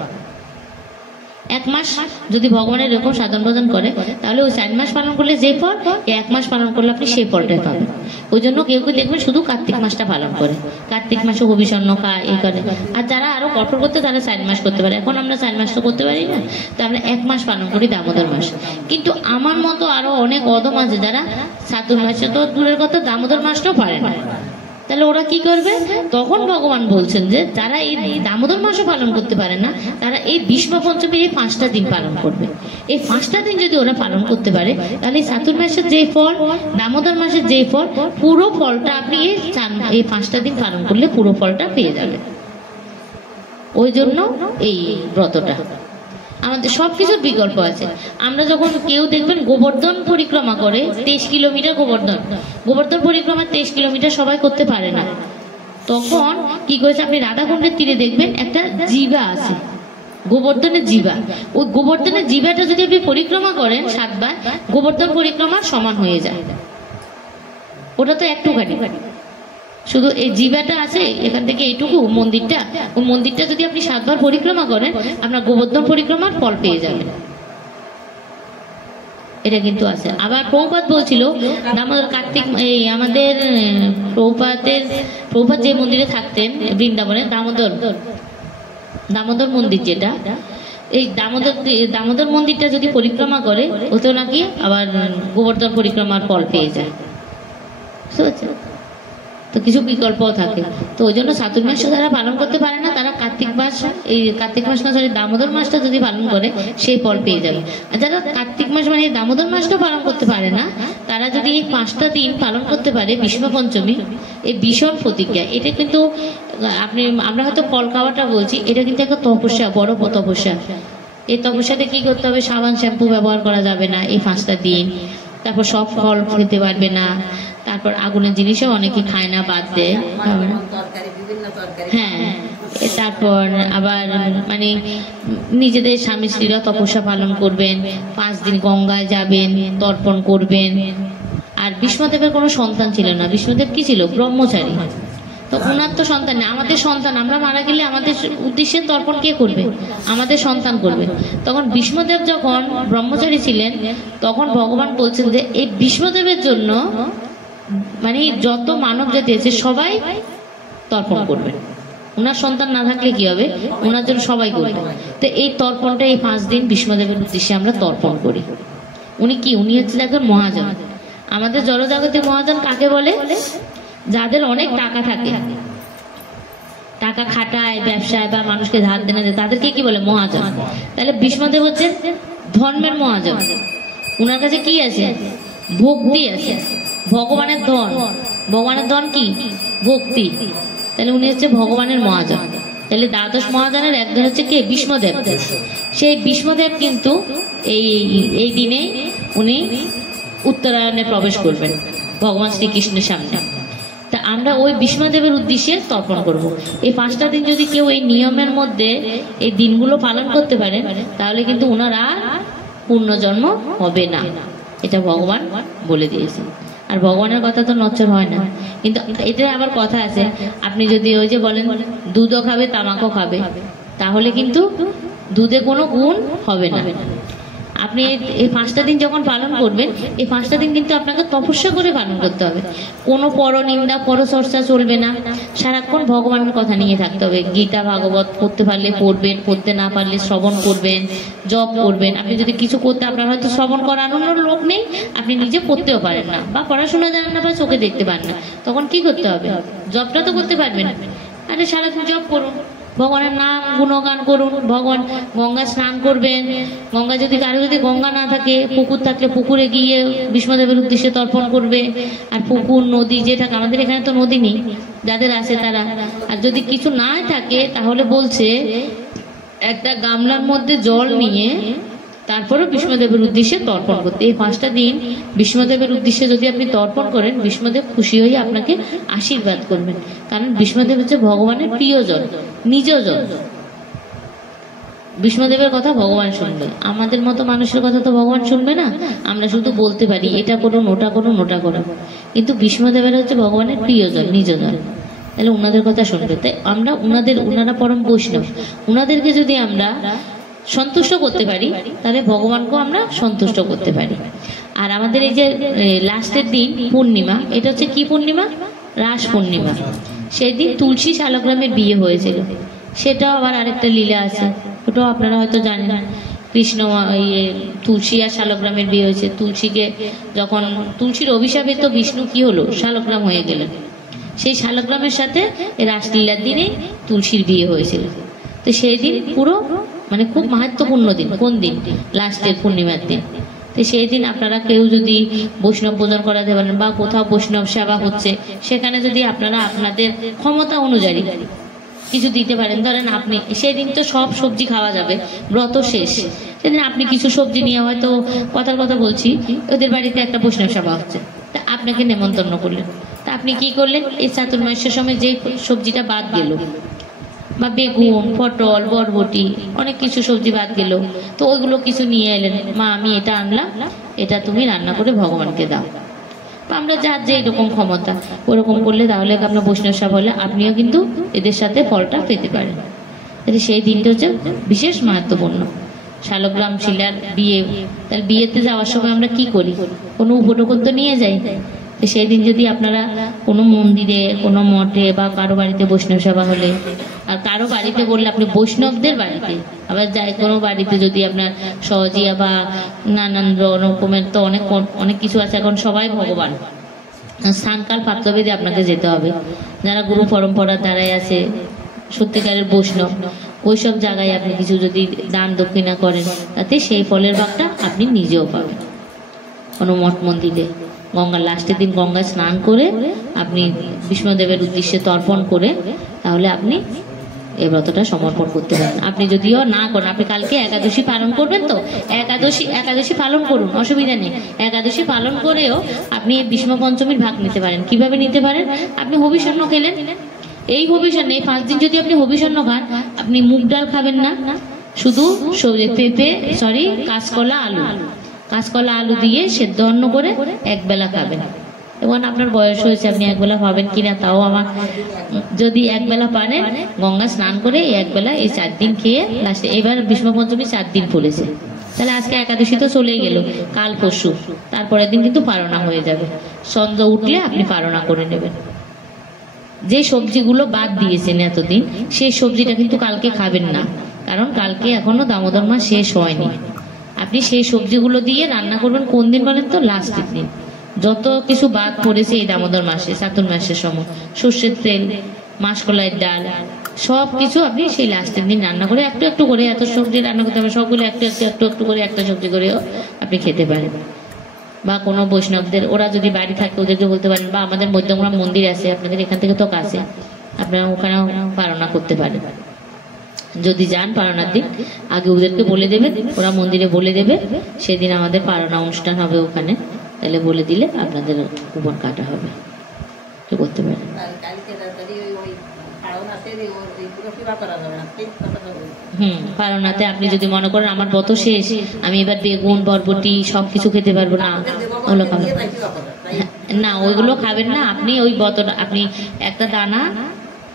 1 মাস যদি ভগবানের এরকম সাধন ভজন করে, তাহলে ওই 4 মাস পালন করলে যে ফল, 1 মাস পালন করলে আপনি সেই ফলটাই পাবেন। ওই জন্য কেউ কেউ দেখবেন শুধু কার্তিক মাসটা পালন করে, কার্তিক মাসে হবিষণ্য খায়, এই করে। আর যারা আরো কঠোর করতে, তারা 4 মাস করতে পারে। এখন আমরা 4 মাস তো করতে পারি না, তো আমরা 1 মাস পালন করি, দামোদর মাস। কিন্তু আমার মতো আরো অনেক অদম আছে যারা চাতুর্মাসে তো দূরের কথা, দামোদর মাসটাও পারে না। তাহলে ওরা কি করবে? তখন ভগবান বলছেন যে যারা এই দামোদর মাসও পালন করতে পারে না, তারা এই ভীষ্ম পঞ্চমীর এই 5টা দিন পালন করবে। এই 5টা দিন যদি ওরা পালন করতে পারে, তাহলে চাতুর্মাসের যে ফল, দামোদর মাসের যে ফল, পুরো ফলটা আপনি এই 5টা দিন পালন করলে পুরো ফলটা পেয়ে যাবে। ওই জন্য এই ব্রতটা আমাদের সবকিছুর বিকল্প আছে। আমরা যখন কেউ দেখবেন গোবর্ধন পরিক্রমা করে, 23 কিলোমিটার গোবর্ধন পরিক্রমা 23 কিলোমিটার সবাই করতে পারে না। তখন কি করেছে, আপনি রাধাকুণ্ডের তীরে দেখবেন একটা জিবা আছে, গোবর্ধনের জিবা। ওই গোবর্ধনের জিবাটা যদি আপনি পরিক্রমা করেন 7 বার, গোবর্ধন পরিক্রমার সমান হয়ে যায়। ওটা তো একটুখানি, শুধু এই জিবাটা আছে এখান থেকে এইটুকু মন্দিরটা, ওই মন্দিরটা যদি আপনি 7 বার পরিক্রমা করেন, আপনার গোবর্ধন পরিক্রমার ফল পেয়ে যাবেন। এটা কিন্তু আছে। আবার প্রভুপাদ বলছিল দামোদর কার্তিক, এই আমাদের প্রভুপাদ যে মন্দিরে থাকতেন বৃন্দাবনে, দামোদর মন্দির, যেটা এই দামোদর মন্দিরটা যদি পরিক্রমা করে, ওতেও নাকি আবার গোবর্ধন পরিক্রমার ফল পেয়ে যায়। বুঝতে পারছেন? তো কিছু বিকল্পও থাকে। তো ওই জন্য চাতুর্মাস যারা পালন করতে পারে না, তারা কার্তিক মাস, এই কার্তিক মাস না, সরি দামোদর মাসটা যদি পালন করে, সেই ফল পেয়ে যাবে। আর যারা কার্তিক মাস মানে দামোদর মাসটা পালন করতে পারে না, তারা যদি এই 5টা দিন পালন করতে পারে, ভীষ্ম পঞ্চমী, এই ভীষণ প্রতিজ্ঞা। এটা কিন্তু আমরা হয়তো ফল খাওয়াটা বলছি, এটা কিন্তু একটা তপস্যা, বড় তপস্যা। এই তপস্যাতে কি করতে হবে? সাবান শ্যাম্পু ব্যবহার করা যাবে না এই 5টা দিন। তারপর সব ফল খেতে পারবে না। তারপর আগুনের জিনিসও অনেকে খায় না, বাদ দেয়। হ্যাঁ, তারপর আবার মানে নিজেদের স্বামী স্ত্রীরা তপস্যা পালন করবেন, 5 দিন গঙ্গায় যাবেন, তর্পণ করবেন। আর বিষ্ণুদেবের কোনো সন্তান ছিল না। বিষ্ণুদেব কি ছিল? ব্রহ্মচারী। তো ওনার তো সন্তান নেই, আমাদের সন্তান, আমরা মারা গেলে আমাদের উদ্দেশ্যে তর্পণ কে করবে? আমাদের সন্তান করবে। তখন ভীষ্মদেব যখন ব্রহ্মচারী ছিলেন তখন ভগবান বলছেন যে এই ভীষ্মদেবের জন্য মানে যত মানব জাতি আছে সবাই তর্পণ করবে। ওনার সন্তান না থাকলে কি হবে? ওনার জন্য সবাই করবে। তো এই তর্পণটা এই 5 দিন ভীষ্মদেবের উদ্দেশ্যে আমরা তর্পণ করি। উনি কি? উনি হচ্ছে একজন মহাজন। আমাদের জড়জগতের মহাজন কাকে বলে? যাদের অনেক টাকা থাকে, টাকা খাটায় ব্যবসায় বা মানুষকে ধার দেনে দেয়, তাদেরকে কি বলে? মহাজন। তাহলে ভীষ্মদেব হচ্ছে ধর্মের মহাজন। উনার কাছে কি আছে? ভক্তি আছে। ভগবানের ধন, ভগবানের ধন কি? ভক্তি। তাহলে উনি হচ্ছে ভগবানের মহাজন। তাহলে দ্বাদশ মহাজনের একজন হচ্ছে কে? ভীষ্মদেব। সেই ভীষ্মদেব কিন্তু এই দিনে উনি উত্তরায়ণে প্রবেশ করবেন ভগবান শ্রীকৃষ্ণের সামনে। তা আমরা ওই ভীষ্মদেবের উদ্দেশ্যে তর্পণ করব। এই 5টা দিন যদি কেউ এই নিয়মের মধ্যে এই দিনগুলো পালন করতে পারে তাহলে কিন্তু ওনার আর পূর্ণজন্ম হবে না, এটা ভগবান বলে দিয়েছেন। আর ভগবানের কথা তো নচ্চর হয় না। কিন্তু এটা আবার কথা আছে, আপনি যদি ওই যে বলেন দুধও খাবে তামাকও খাবে, তাহলে কিন্তু দুধে কোনো গুণ হবে না। আপনি এই 5টা দিন যখন পালন করবেন, এই 5টা দিন কিন্তু আপনাকে তপস্যা করে পালন করতে হবে। কোনো পরনিন্দা পরচর্চা চলবে না। সারাক্ষণ ভগবানের কথা নিয়ে থাকতে হবে। গীতা ভাগবত পড়তে পারলে পড়বেন, পড়তে না পারলে শ্রবণ করবেন, জপ করবেন। আপনি যদি কিছু করতে, আপনার হয়তো শ্রবণ করানোর লোক নেই, আপনি নিজে পড়তেও পারেন না বা পড়াশোনা জানেন না বা চোখে দেখতে পারেন না, তখন কি করতে হবে? জপটা তো করতে পারবেন। আরে সারাদিন জপ করুন, ভগবানের নাম গুণগান করুন। ভগবান গঙ্গা স্নান করবেন। গঙ্গা যদি কারো যদি গঙ্গা না থাকে, পুকুর থাকলে পুকুরে গিয়ে ভীষ্মদেবের উদ্দেশ্যে তর্পণ করবে। আর পুকুর নদী যেটা, আমাদের এখানে তো নদী নেই, যাদের আছে তারা। আর যদি কিছু না থাকে তাহলে বলছে একটা গামলার মধ্যে জল নিয়ে তারপরে ভীষ্মদেবের উদ্দেশ্যে তর্পণ করতে। এই 5টা দিন ভীষ্মদেবের উদ্দেশ্যে যদি আপনি তর্পণ করেন, ভীষ্মদেব খুশি হয়ে আপনাকে আশীর্বাদ করবেন। কারণ ভীষ্মদেব হচ্ছে ভগবানের প্রিয়জন, নিজজন। ভীষ্মদেবের কথা ভগবান শুনবে, আমাদের মতো মানুষের কথা তো ভগবান শুনবে না। আমরা শুধু বলতে পারি এটা করুন, ওটা করুন, ওটা করুন, কিন্তু ভীষ্মদেবের হচ্ছে ভগবানের প্রিয়জন, নিজজন। তাহলে ওনাদের কথা শুনবে। তাই আমরা ওনারা পরম বৈষ্ণব, ওনাদেরকে যদি আমরা সন্তুষ্ট করতে পারি তাহলে ভগবানকেও আমরা সন্তুষ্ট করতে পারি। আর আমাদের এই যে লাস্টের দিন পূর্ণিমা, এটা হচ্ছে কি পূর্ণিমা? রাস পূর্ণিমা। সেই দিন তুলসী শালগ্রামের বিয়ে হয়েছিল। সেটাও আবার আরেকটা লীলা আছে, ওটাও আপনারা হয়তো জানেন। কৃষ্ণ তুলসী আর শালগ্রামের বিয়ে হয়েছে। তুলসীকে যখন তুলসীর অভিশাপে তো বিষ্ণু কি হলো? শালগ্রাম হয়ে গেলেন। সেই শালগ্রামের সাথে রাসলীলার দিনে তুলসীর বিয়ে হয়েছিল। তো সেই দিন পুরো মানে খুব মাহাত্ম্যপূর্ণ দিন। কোন দিন? লাস্টের পূর্ণিমার দিন। তো সেই দিন আপনারা কেউ যদি বৈষ্ণব ভোজন করাতে পারেন বা কোথাও বৈষ্ণব সেবা হচ্ছে, সেখানে যদি আপনারা আপনাদের ক্ষমতা অনুযায়ী কিছু দিতে পারেন। ধরেন আপনি সেদিন তো সব সবজি খাওয়া যাবে, ব্রত শেষ, সেদিন আপনি কিছু সবজি নিয়ে, হয়তো কথার কথা বলছি, ওদের বাড়িতে একটা বৈষ্ণব সেবা হচ্ছে, তা আপনাকে নেমন্তন্ন করলেন। তা আপনি কি করলেন? এই চাতুর্মাস্যের সময় যে সবজিটা বাদ গেল, বা বেগুন, পটল, বরবটি, অনেক কিছু সবজি বাদ গেল, তো ওইগুলো কিছু নিয়ে এলেন। মা আমি এটা আনলাম, এটা তুমি রান্না করে ভগবানকে দাও। আমরা যার যে এরকম ক্ষমতা ওরকম করলে তাহলে আপনার বৈষ্ণব সেবা হলে আপনিও কিন্তু এদের সাথে ফলটা পেতে পারেন। তাহলে সেই দিনটা হচ্ছে বিশেষ মাহাত্ম্যপূর্ণ। শালগ্রাম শিলার বিয়ে, তাহলে বিয়েতে যাওয়ার সময় আমরা কি করি? কোনো উপটোকন তো নিয়ে যাই। সেই দিন যদি আপনারা কোনো মন্দিরে, কোনো মঠে বা কারো বাড়িতে বৈষ্ণব সেবা হলে, আর কারো বাড়িতে বললে আপনি বৈষ্ণবদের বাড়িতে, আবার যাই কোনো বাড়িতে যদি আপনার সহজিয়া বা নানান রকমের তো অনেক কিছু আছে, এখন সবাই ভগবান, স্থানকাল পাত্রভেদে আপনাকে যেতে হবে। যারা গুরু পরম্পরার দ্বারাই আছে, সত্যিকারের বৈষ্ণব, ওইসব জায়গায় আপনি কিছু যদি দান দক্ষিণা করেন, তাতে সেই ফলের ভাগটা আপনি নিজেও পাবেন। কোনো মঠ মন্দিরে গঙ্গার লাস্টের দিন গঙ্গায় স্নান করে আপনি ভীষ্মদেবের উদ্দেশ্যে তর্পণ করে তাহলে আপনি এই ব্রতটা সমর্পণ করতে পারেন। আপনি যদিও না করেন, আপনি কালকে একাদশী পালন করবেন, তো একাদশী পালন করুন, অসুবিধা নেই। একাদশী পালন করেও আপনি এই ভীষ্ম পঞ্চমীর ভাগ নিতে পারেন। কিভাবে নিতে পারেন? আপনি হবিষণ্য খেলেন, এই হবিষণ্য এই 5 দিন যদি আপনি হবিষণ্য খান, আপনি মুগ ডাল খাবেন না, শুধু কাঁচকলা আলু দিয়ে সেদ্ধ অন্ন করে একবেলা খাবেন। এবং আপনার বয়স হয়েছে, আপনি একবেলা পাবেন কিনা তাও আমার, যদি একবেলা পারেন গঙ্গা স্নান করে একবেলা এই 4 দিন খেয়ে লাস্টে, এবার ভীষ্ম পঞ্চমী 4 দিন পড়েছে, তাহলে আজকে একাদশী তো চলেই গেল, কাল পরশু তারপরের দিন কিন্তু পারণা হয়ে যাবে। সন্ধ্যা উঠলে আপনি পারণা করে নেবেন। যে সবজিগুলো বাদ দিয়েছেন এতদিন, সেই সবজিটা কিন্তু কালকে খাবেন না, কারণ কালকে এখনো দামোদর মাস শেষ হয়নি। আপনি সেই সবজিগুলো দিয়ে রান্না করবেন কোন দিন বলেন তো? লাস্টের দিন। যত কিছু বাদ পড়েছে এই দামোদর মাসে, চাতুর মাসের সময়, সর্ষের তেল, মাসকলাইয়ের ডাল, সব কিছু আপনি সেই লাস্টের দিন রান্না করে একটু একটু করে, এত সবজি রান্না করতে হবে, সবগুলো একটু একটু একটু একটু করে একটা সবজি করেও আপনি খেতে পারেন। বা কোনো বৈষ্ণবদের, ওরা যদি বাড়ি থাকে ওদেরকে বলতে পারেন, বা আমাদের মধ্যমগ্রাম মন্দির আছে আপনাদের এখান থেকে তো কাছে, আপনারা ওখানেও পারণা করতে পারেন। যদি যান পারণার দিন আগে ওদেরকে বলে দেবেন, ওরা মন্দিরে বলে দেবে, সেদিন আমাদের পারণা অনুষ্ঠান হবে ওখানে, তাহলে বলে দিলে আপনাদের কুপন কাটা হবে, কি করতে পারেন। পারণাতে আপনি যদি মনে করেন আমার ব্রত শেষ, আমি এবার বেগুন বরবটি সবকিছু খেতে পারবো না, ওগুলো খাবেন না, ওইগুলো খাবেন না। আপনি ওই ব্রতটা, আপনি একটা দানা,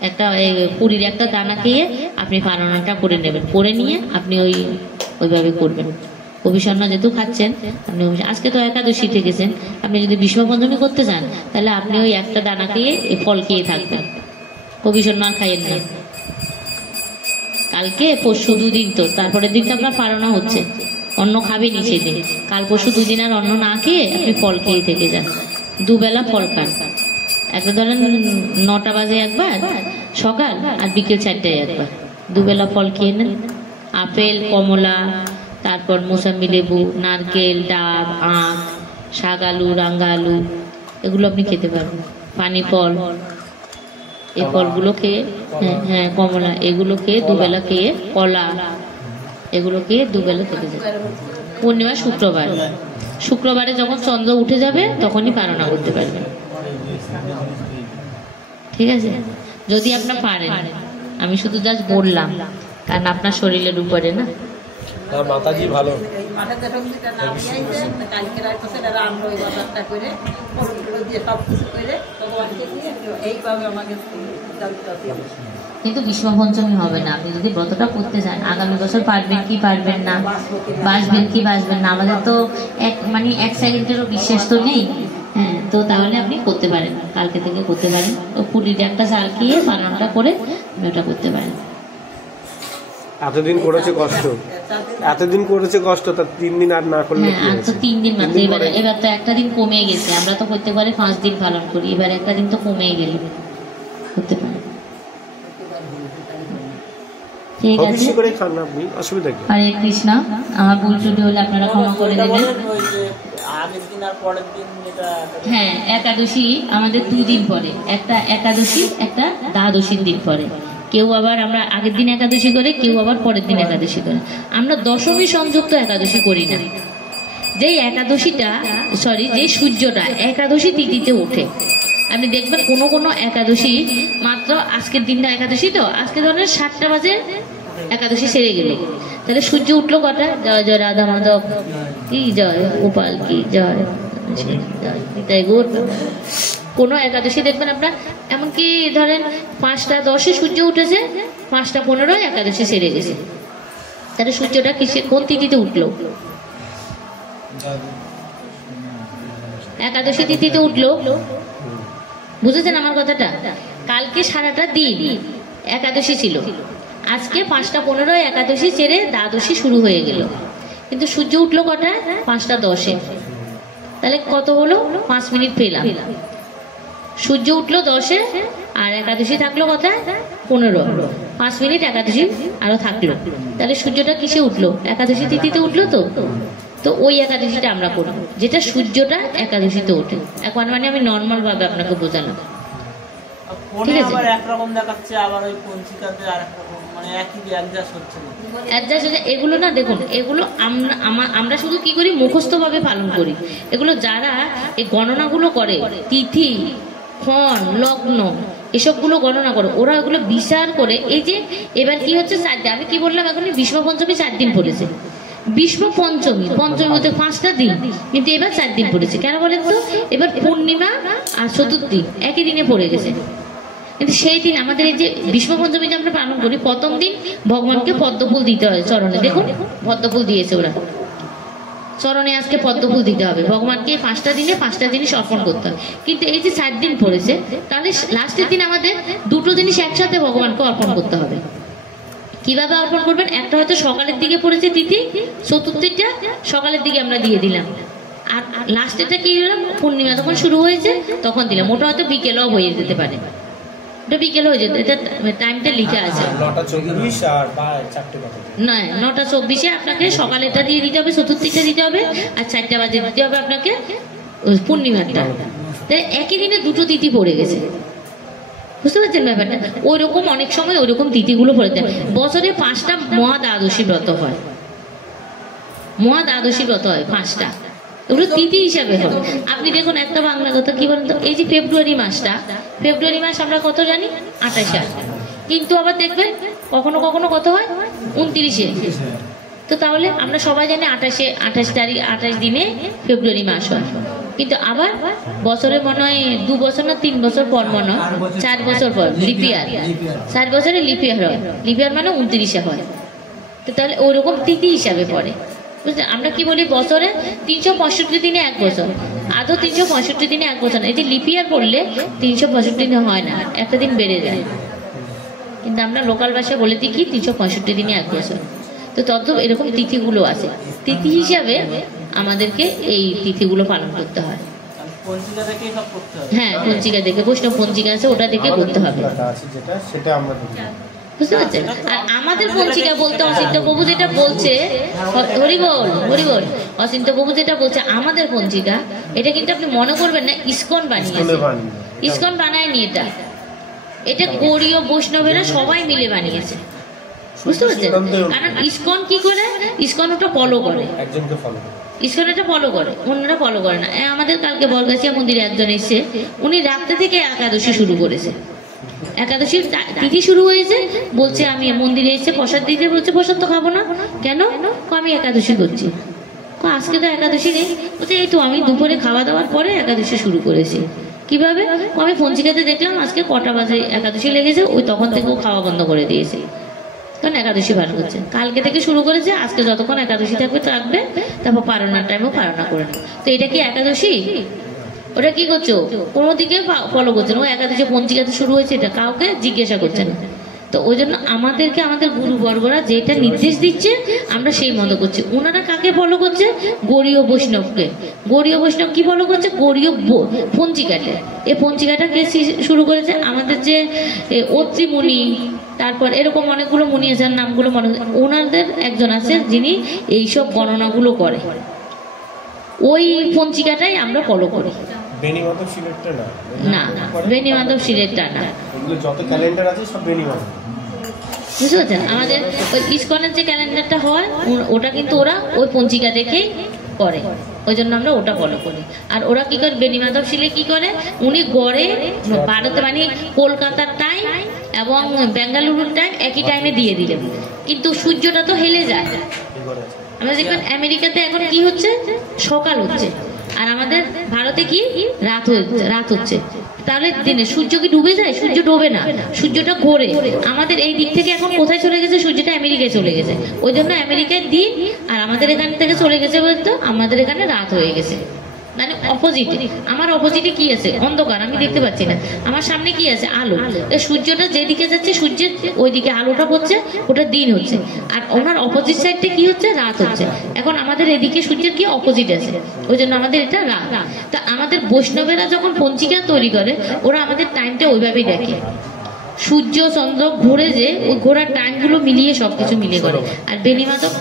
একটা পুরীর একটা দানা খেয়ে আপনি পারণাটা করে নেবেন, করে নিয়ে আপনি ওইভাবে করবেন। অভিষণ্ণ যেহেতু খাচ্ছেন আপনি, আজকে তো একাদশী থেকেছেন, আপনি যদি ভীষ্ম পঞ্চমী করতে চান তাহলে আপনি ওই একটা দানা খেয়ে ফল খেয়ে থাকবেন, অভিষণ্ণ আর খাইয়েন না। কালকে পরশু 2 দিন, তো তারপরের দিন তো আপনার পারণা হচ্ছে, অন্ন খাবেনি সেদিন, কাল পরশু 2 দিন আর অন্ন না খেয়ে আপনি ফল খেয়ে থেকে যান, 2 বেলা ফল খান। একটা ধরেন 9টা বাজে একবার সকাল, আর বিকেল 4টায় একবার, 2 বেলা ফল খেয়ে নেন। আপেল, কমলা, তারপর মোসাম্বি লেবু, নারকেল, ডাব, আখ, শাক আলু, রাঙ্গা আলু, এগুলো আপনি খেতে পারবেন। পানি ফল, এই ফলগুলো খেয়ে, হ্যাঁ কমলা, এগুলো খেয়ে 2 বেলা খেয়ে, কলা, এগুলো খেয়ে 2 বেলা খেতে যাবে। পূর্ণিমা শুক্রবারে যখন চন্দ্র উঠে যাবে তখনই পারণা করতে পারবেন, ঠিক আছে? যদি আপনার পারেন, আমি শুধু জাস্ট বললাম, কারণ আপনার শরীরের উপরে না। মাতাজি ভালো, কিন্তু ভীষ্ম পঞ্চমী হবে না। আপনি যদি ব্রতটা করতে চান, আগামী বছর পারবেন কি পারবেন না, বাসবেন কি বাসবেন না, আমাদের তো এক সেকেন্ডেরও বিশ্বাস তো নেই। হ্যাঁ, তো তাহলে আপনি করতে পারেন, কালকে থেকে করতে পারেন। তো পুরীর একটা চাল খেয়ে পালনটা করে ওটা করতে পারেন। এতদিন করেছে কষ্ট, তার 3 দিন আর না করলে হ্যাঁ, আর তো 3 দিন মাত্র। এবার তো একটা দিন কমে গেছে, আমরা তো করতে পারি 5 দিন পালন করি, এবার একটা দিন তো কমে গেল, করতে পারেন। ঠিক আছে, হরে কৃষ্ণ। আমার ভুল ত্রুটি হলে আপনারা ক্ষমা করে দেবেন। হ্যাঁ, একাদশী আমাদের 2 দিন পরে, একটা একাদশী, একটা দ্বাদশীর দিন পরে। কেউ আবার আমরা আগের দিন একাদশী করে, কেউ আবার পরের দিন একাদশী করে। আমরা দশমী সংযুক্ত একাদশী করি না। যে একাদশীটা, যে সূর্যটা একাদশী তিথিতে ওঠে, আপনি দেখবেন কোনো কোনো একাদশী মাত্র আজকের দিনটা একাদশী, তো আজকে ধরেন 7টা বাজে একাদশী সেরে গেল, তাহলে সূর্য উঠলো কটা? জয় জয় রাধা মাধব কি, জয় গোপাল কি, জয় তাই গোর। কোনো একাদশী দেখবেন আপনার এমনকি ধরেন 5টা 10-এ সূর্য উঠেছে, 5টা 15 একাদশী সেরে গেছে, তাহলে সূর্যটা কোন তিথিতে উঠলো? একাদশী তিথিতে উঠলো। বুঝেছেন আমার কথাটা? কালকে সারাটা দিন একাদশী ছিল, আজকে 5টা 15 একাদশী ছেড়ে দ্বাদশী শুরু হয়ে গেল, কিন্তু সূর্য উঠলো কটায়? 5টা 10-এ। তাহলে কত হলো? 5 মিনিট পেলাম। সূর্য উঠলো 10-এ, আর একাদশী থাকলো কথায়? 15। 5 মিনিট একাদশী আরো থাকলো, তাহলে সূর্যটা কিসে উঠলো? একাদশী তিথিতে উঠলো। তো ওই একাদশীটা আমরা করব, যেটা সূর্যটা একাদশীতে ওঠে। এখন আমি নর্মাল ভাবে আপনাকে বোঝালাম, ঠিক আছে? এগুলো না, দেখুন, এগুলো আমরা শুধু কি করি, মুখস্থ ভাবে পালন করি। এগুলো যারা এই গণনাগুলো করে, তিথি, ক্ষণ, লগ্ন, এসবগুলো গণনা করে, ওরা ওগুলো বিচার করে। এই যে এবার কি হচ্ছে, 4 দিন, আমি কি বললাম, এখন ভীষ্ম পঞ্চমী 4 দিন পড়েছে। বিষ্ণু পঞ্চমী, পঞ্চমী হচ্ছে 5টা দিন, কিন্তু এবার 4 দিন পড়েছে। কেন বলেন তো? এবার পূর্ণিমা আর চতুর্থী একই দিনে পড়ে গেছে। কিন্তু সেই দিন আমাদের এই যে বিষ্ণু পঞ্চমী যে আমরা পালন করি, প্রথম দিন ভগবানকে পদ্মফুল দিতে হয় চরণে। দেখুন পদ্মফুল দিয়েছে ওরা চরণে, আজকে পদ্মফুল দিতে হবে ভগবানকে। 5টা দিনে 5টা জিনিস অর্পণ করতে হয়। কিন্তু এই যে 4 দিন পড়েছে, তাহলে লাস্টের দিন আমাদের দুটো জিনিস একসাথে ভগবানকে অর্পণ করতে হবে। কিভাবে অর্পণ করবেন? একটা হয়তো সকালের দিকে পড়েছে তিথি, চতুর্থীটা সকালের দিকে আমরা দিয়ে দিলাম, আর লাস্টেরটা কি দিলাম? পূর্ণিমা যখন শুরু হয়েছে তখন দিলাম। ওটা হয়তো বিকেলও হয়ে যেতে পারে, ওটা বিকেল হয়ে যেত, এটা টাইমটা লিখা আছে। 9:24 আর 4টে কথা নয়, 9:24 আপনাকে সকালেরটা দিয়ে দিতে হবে, চতুর্থীটা দিতে হবে, আর 4টা বাজে দিতে হবে আপনাকে পূর্ণিমাটা। তাই একই দিনে দুটো তিথি পড়ে গেছে, বুঝতে পারছেন ব্যাপারটা? ওই রকম অনেক সময় ওই রকম তিথিগুলো পড়ে যায়। বছরে 5টা মহা দ্বাদশী ব্রত হয়, মহা দ্বাদশী ব্রত হয় 5টা, ওগুলো তিথি হিসাবে হয়। আপনি দেখুন একটা বাংলা কথা কি বলেন তো, এই যে ফেব্রুয়ারি মাসটা, ফেব্রুয়ারি মাস আমরা কত জানি? 28, কিন্তু আবার দেখবেন কখনো কখনো কত হয়? 29। তো তাহলে আমরা সবাই জানি 28 তারিখ, 28 দিনে ফেব্রুয়ারি মাস হয়। কিন্তু আবার বছরে মনে হয় 2 বছর না 3 বছর পর মনে হয় 4 বছর পর লিপিয়ার, 4 বছরে লিপিয়ার হয়। লিপিয়ার মানে 29 হয়। তো তাহলে ওইরকম তিথি হিসাবে পড়ে, বুঝলেন? আমরা কি বলি বছরে 365 দিনে 1 বছর, আদৌ 365 দিনে 1 বছর না। এই যে লিপিয়ার পড়লে 365 দিনে হয় না, একটা দিন বেড়ে যায়। কিন্তু আমরা লোকাল ভাষায় বলে দিই কি 365 দিনে 1 বছর। তো তত এরকম তিথিগুলো আছে, তিথি হিসাবে আমাদেরকে এই তিথিগুলো পালন করতে হয়। হ্যাঁ, পঞ্জিকা দেখে, বৈষ্ণব পঞ্জিকা আছে, ওটা দেখে করতে হবে, সেটা আমরা বুঝতে পারছেন? আর আমাদের পঞ্জিকা বলতে অচিন্ত প্রভু যেটা বলছে, হরিবল হরিবল, অচিন্ত প্রভু যেটা বলছে আমাদের পঞ্জিকা, এটা কিন্তু আপনি মনে করবেন না ইসকন বানিয়েছে, ইসকন বানায়নি এটা, এটা গৌড়ীয় বৈষ্ণবেরা সবাই মিলে বানিয়েছে, বুঝতে পারছেন? কারণ ইসকন কি করে? ইসকন ওটা ফলো করে, ইসকন এটা ফলো করে, অন্যরা ফলো করে না। আমাদের কালকে বরগাছিয়া মন্দিরে একজন এসে, উনি রাত্রে থেকে একাদশী শুরু করেছে, একাদশীর তিথি শুরু হয়েছে, বলছে আমি মন্দিরে এসে প্রসাদ দিতে, বলছে প্রসাদ তো খাবো না। কেন? আমি একাদশী করছি। আজকে তো একাদশী নেই। বলছে এই তো আমি দুপুরে খাওয়া দাওয়ার পরে একাদশী শুরু করেছি। কিভাবে? আমি পঞ্জিকাতে দেখলাম আজকে কটা বাজে একাদশী লেগেছে, ওই তখন থেকে ও খাওয়া বন্ধ করে দিয়েছে, কারণ একাদশী পালন করছে। কালকে থেকে শুরু করেছে, আজকে যতক্ষণ একাদশী থাকবে থাকবে, তারপর পারণার টাইমেও পারণা করে নেবে। তো এটা কি একাদশী? ওটা কি করছো? কোনো দিকে ফলো করছে না, ও একাদশী পঞ্জিকাতে শুরু হয়েছে এটা কাউকে জিজ্ঞাসা করছে না। তো ওই জন্য আমাদেরকে আমাদের গুরুবর্গরা যেটা নির্দেশ দিচ্ছে আমরা সেই মতো করছি। ওনারা কাকে ফলো করছে? গৌড়ীয় বৈষ্ণবকে। গৌড়ীয় বৈষ্ণব কি ফলো করছে? গৌড়ীয় পঞ্জিকাটা। এই পঞ্জিকাটা কে শুরু করেছে? আমাদের যে অত্রি মুনি, তারপর এরকম অনেকগুলো মুনি আছে, নামগুলো মনে, ওনাদের একজন আছে যিনি এইসব গণনাগুলো করে, ওই পঞ্জিকাটাই আমরা ফলো করি। বেণীমাধব সিলেটটা না, না বেণীমাধব সিলেটটা না, এগুলো যত ক্যালেন্ডার আছে সব বেণীমাধব, বুঝতে পারছেন? আমাদের ওই ইসকনের যে ক্যালেন্ডারটা হয় ওটা কিন্তু ওরা ওই পঞ্জিকা দেখেই করে, ওই জন্য আমরা ওটা ফলো করি। আর ওরা কি করে? বেণীমাধব সিলে কি করে? উনি গড়ে ভারতে মানে কলকাতার টাইম এবং বেঙ্গালুরুর টাইম একই টাইমে দিয়ে দিলেন, কিন্তু সূর্যটা তো হেলে যায়। আমরা দেখবেন আমেরিকাতে এখন কি হচ্ছে? সকাল হচ্ছে, আর আমাদের ভারতে কি রাত হচ্ছে। তাহলে দিনে সূর্য কি ডুবে যায়? সূর্য ডোবে না, সূর্যটা ঘোরে। আমাদের এই দিক থেকে এখন কোথায় চলে গেছে? সূর্যটা আমেরিকায় চলে গেছে, ওই জন্য আমেরিকায় দিন, আর আমাদের এখান থেকে চলে গেছে বলতো আমাদের এখানে রাত হয়ে গেছে। মানে অপোজিট, আমার অপোজিটে কি আছে? অন্ধকার, আমি দেখতে পাচ্ছি না। আমার সামনে কি আছে? আলো। সূর্যটা যেদিকে যাচ্ছে সূর্যের ওইদিকে আলোটা পড়ছে, ওটা দিন হচ্ছে, আর ওনার অপোজিট সাইডটা কি হচ্ছে? রাত হচ্ছে। এখন আমাদের এদিকে সূর্যের কি অপোজিট আছে, ওই জন্য আমাদের এটা রাত। তা আমাদের বৈষ্ণবেরা যখন পঞ্জিকা তৈরি করে, ওরা আমাদের টাইমটা ওইভাবেই দেখে, সূর্য চন্দ্র ঘুরে যে ওই ঘোরার টাইমগুলো মিলিয়ে সবকিছু মিলিয়ে করে। আর বেণীমাধব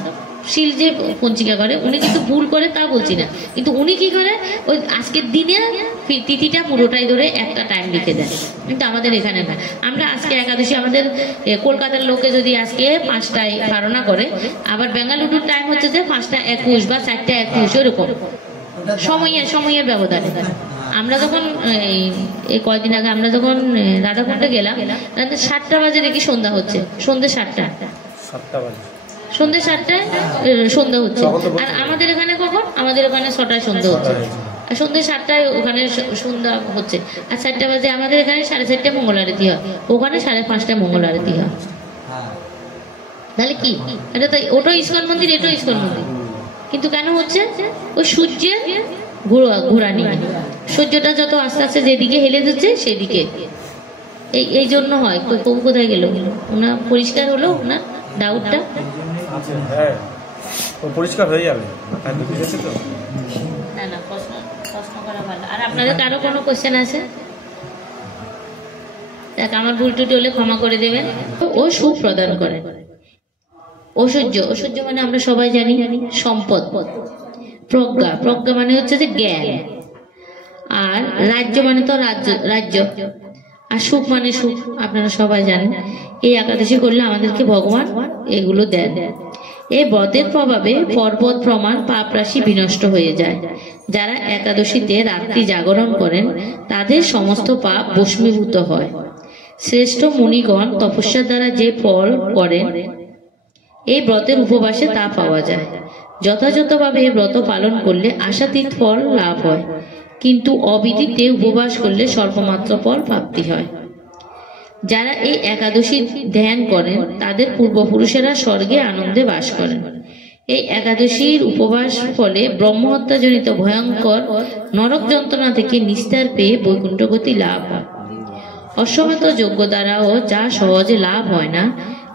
শিল যে পঞ্জিকা করে, উনি কিন্তু ভুল করে তা বলছি না, কিন্তু উনি কি করে? ওই আজকের দিনে তিথিটা পুরোটাই ধরে একটা টাইম লিখে দেয়, কিন্তু আমাদের এখানে না। আমরা আজকে একাদশী, আমাদের কলকাতার লোকে যদি আজকে 5টায় ধারণা করে, আবার বেঙ্গালুরুর টাইম হচ্ছে যে 5টা21 বা 4টা21, ওরকম সময়ের ব্যবধানে। আমরা যখন এই কয়েকদিন আগে আমরা যখন রাধাকুণ্ডে গেলাম, 7টা বাজে দেখি সন্ধ্যা হচ্ছে, সন্ধ্যে 7টা সন্ধ্যে 7টায় সন্ধ্যা হচ্ছে। আর আমাদের এখানে কখন? আমাদের ওখানে 6টায় সন্ধ্যা হচ্ছে। আর সন্ধ্যে 7টায় ওখানে সন্ধ্যা হচ্ছে। আর 4টা বাজে আমাদের এখানে 4:30টায় মঙ্গল আরতি হয়, ওখানে 5:30টায় মঙ্গল আরতি হয়। তাহলে কি এটা তো ওটা ইস্কন মন্দির, এটাও ইস্কন মন্দির, কিন্তু কেন হচ্ছে? ওই সূর্যের ঘোরা নিয়ে সূর্যটা যত আস্তে আস্তে যেদিকে হেলে দিচ্ছে সেদিকে, এই জন্য হয়। প্রভু কোথায় গেল? ওনার পরিষ্কার হলো ওনার ডাউটটা? হ্যাঁ, পরিষ্কার হয়ে যাবে। না না, প্রশ্ন করা ভালো। আর আপনাদের কারো কোনো কোশ্চেন আছে? দেখ, আমার ভুল টুটি হলে ক্ষমা করে দেবেন। ও সুখ প্রদান করে। ঐশ্বর্য মানে আমরা সবাই জানি সম্পদ। প্রজ্ঞা মানে হচ্ছে যে জ্ঞান। আর রাজ্য মানে তো রাজ্য। আর সুখ মানে সুখ, আপনারা সবাই জানেন। এই একাদশী করলে আমাদেরকে ভগবান এগুলো দেন। এই ব্রতের প্রভাবে পর্বত প্রমাণ পাপ রাশি বিনষ্ট হয়ে যায়। যারা একাদশীতে রাত্রি জাগরণ করেন তাদের সমস্ত পাপ ভস্মীভূত হয়। শ্রেষ্ঠ মুনিগণ তপস্যার দ্বারা যে ফল করেন এই ব্রতের উপবাসে তা পাওয়া যায়। যথাযথভাবে এই ব্রত পালন করলে আশাতীত ফল লাভ হয়, কিন্তু অবিদিতে উপবাস করলে স্বল্পমাত্র ফল প্রাপ্তি হয়। যারা এই একাদশী ধ্যান করেন তাদের পূর্বপুরুষেরা স্বর্গে আনন্দে বাস করেন। এই একাদশীর উপবাস ফলে ব্রহ্মহত্যাজনিত ভয়ঙ্কর নরক যন্ত্রণা থেকে নিস্তার পেয়ে বৈকুণ্ঠগতি লাভ হয়। অশ্বমেধ যজ্ঞ দ্বারাও যা সহজে লাভ হয় না,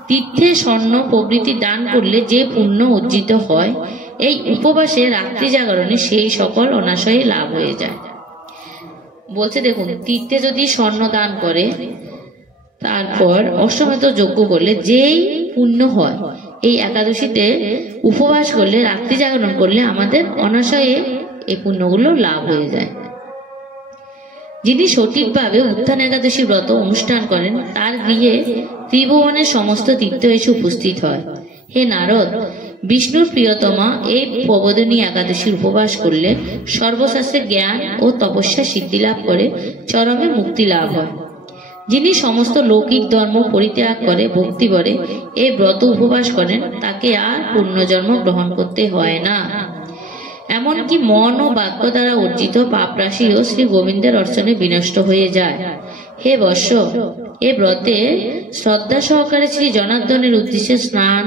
তীর্থে স্বর্ণ প্রভৃতি দান করলে যে পুণ্য অর্জিত হয়, এই উপবাসে রাত্রি জাগরণে সেই সকল অনাশয়ে লাভ হয়ে যায়। বলছে দেখুন, তীর্থে যদি স্বর্ণ দান করে, তারপর অশ্বমেধ যজ্ঞ করলে যেই পুণ্য হয়, এই একাদশীতে উপবাস করলে, রাত্রি জাগরণ করলে আমাদের অনাশয়ে এই পুণ্যগুলো লাভ হয়ে যায়। যিনি সঠিকভাবে উত্থান একাদশী ব্রত অনুষ্ঠান করেন তার গৃহে ত্রিভুবনের সমস্ত তীর্থ এসে উপস্থিত হয়। হে নারদ, বিষ্ণুর প্রিয়তমা এই প্রবোধনী একাদশীর উপবাস করলে সর্বশাস্ত্রে জ্ঞান ও তপস্যা সিদ্ধি লাভ করে চরমে মুক্তি লাভ হয়। যিনি সমস্ত লৌকিক ধর্ম পরিত্যাগ করে ভক্তি করে এই ব্রত উপবাস করেন তাকে আর পুণ্যজন্ম গ্রহণ করতে হয় না। এমনকি মন ও বাক্য দ্বারা অর্জিত পাপ রাশিও শ্রী গোবিন্দের অর্চনে বিনষ্ট হয়ে যায়। হে বৎস, এ ব্রতে শ্রদ্ধা সহকারে শ্রী জনার্দনের উদ্দেশ্যে স্নান,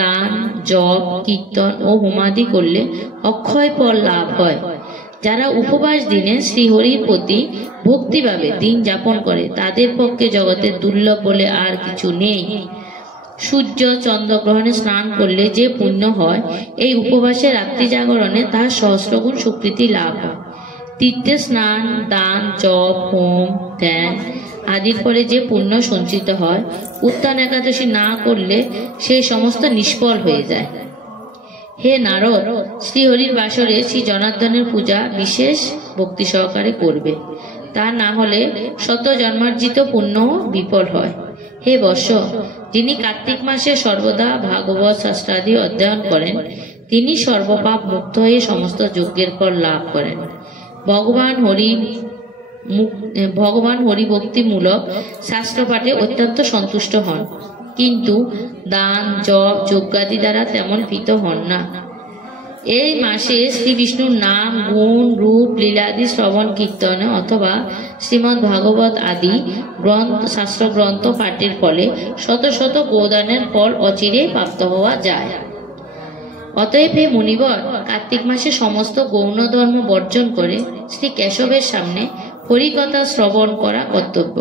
দান, জপ, কীর্তন ও হোমাদি করলে অক্ষয় ফল লাভ হয়। যারা উপবাস দিনে শ্রীহরির প্রতি ভক্তিভাবে দিন যাপন করে তাদের পক্ষে জগতের দুর্লভ বলে আর কিছু নেই। সূর্য চন্দ্রগ্রহণে স্নান করলে যে পুণ্য হয়, এই উপবাসে রাত্রি জাগরণে তার সহস্রগুণ স্বীকৃতি লাভ হয়। তীর্থে স্নান, দান, জপ, হোম, ধ্যান আদির পরে যে পুণ্য সঞ্চিত হয়, উত্থান একাদশী না করলে সেই সমস্ত নিষ্ফল হয়ে যায়। হে নারদ, শ্রীহরির বাসরে শ্রী জনার্দনের পূজা বিশেষ ভক্তি সহকারে করবে, তা না হলে শত জন্মার্জিত পুণ্য বিফল হয়। হে বৎস, যিনি কার্তিক মাসে সর্বদা ভাগবত শাস্ত্রাদি অধ্যয়ন করেন তিনি সর্বপাপ মুক্ত হয়ে সমস্ত যজ্ঞের ফল লাভ করেন। ভগবান হরিভক্তিমূলক শাস্ত্র পাঠে অত্যন্ত সন্তুষ্ট হন, কিন্তু দান, জপ, যজ্ঞাদি দ্বারা তেমন প্রীত হন না। এই মাসে শ্রী বিষ্ণুর নাম, গুণ, রূপ, লীলাদি শ্রবণ কীর্তনে অথবা শ্রীমদ্ ভাগবত আদি শাস্ত্র গ্রন্থ পাঠের ফলে শত শত গোদানের ফল অচিরে প্রাপ্ত হওয়া যায়। অতএব হে মুনিবর, কার্তিক মাসে সমস্ত গৌণ ধর্ম বর্জন করে শ্রী কেশবের সামনে হরিকথা শ্রবণ করা কর্তব্য।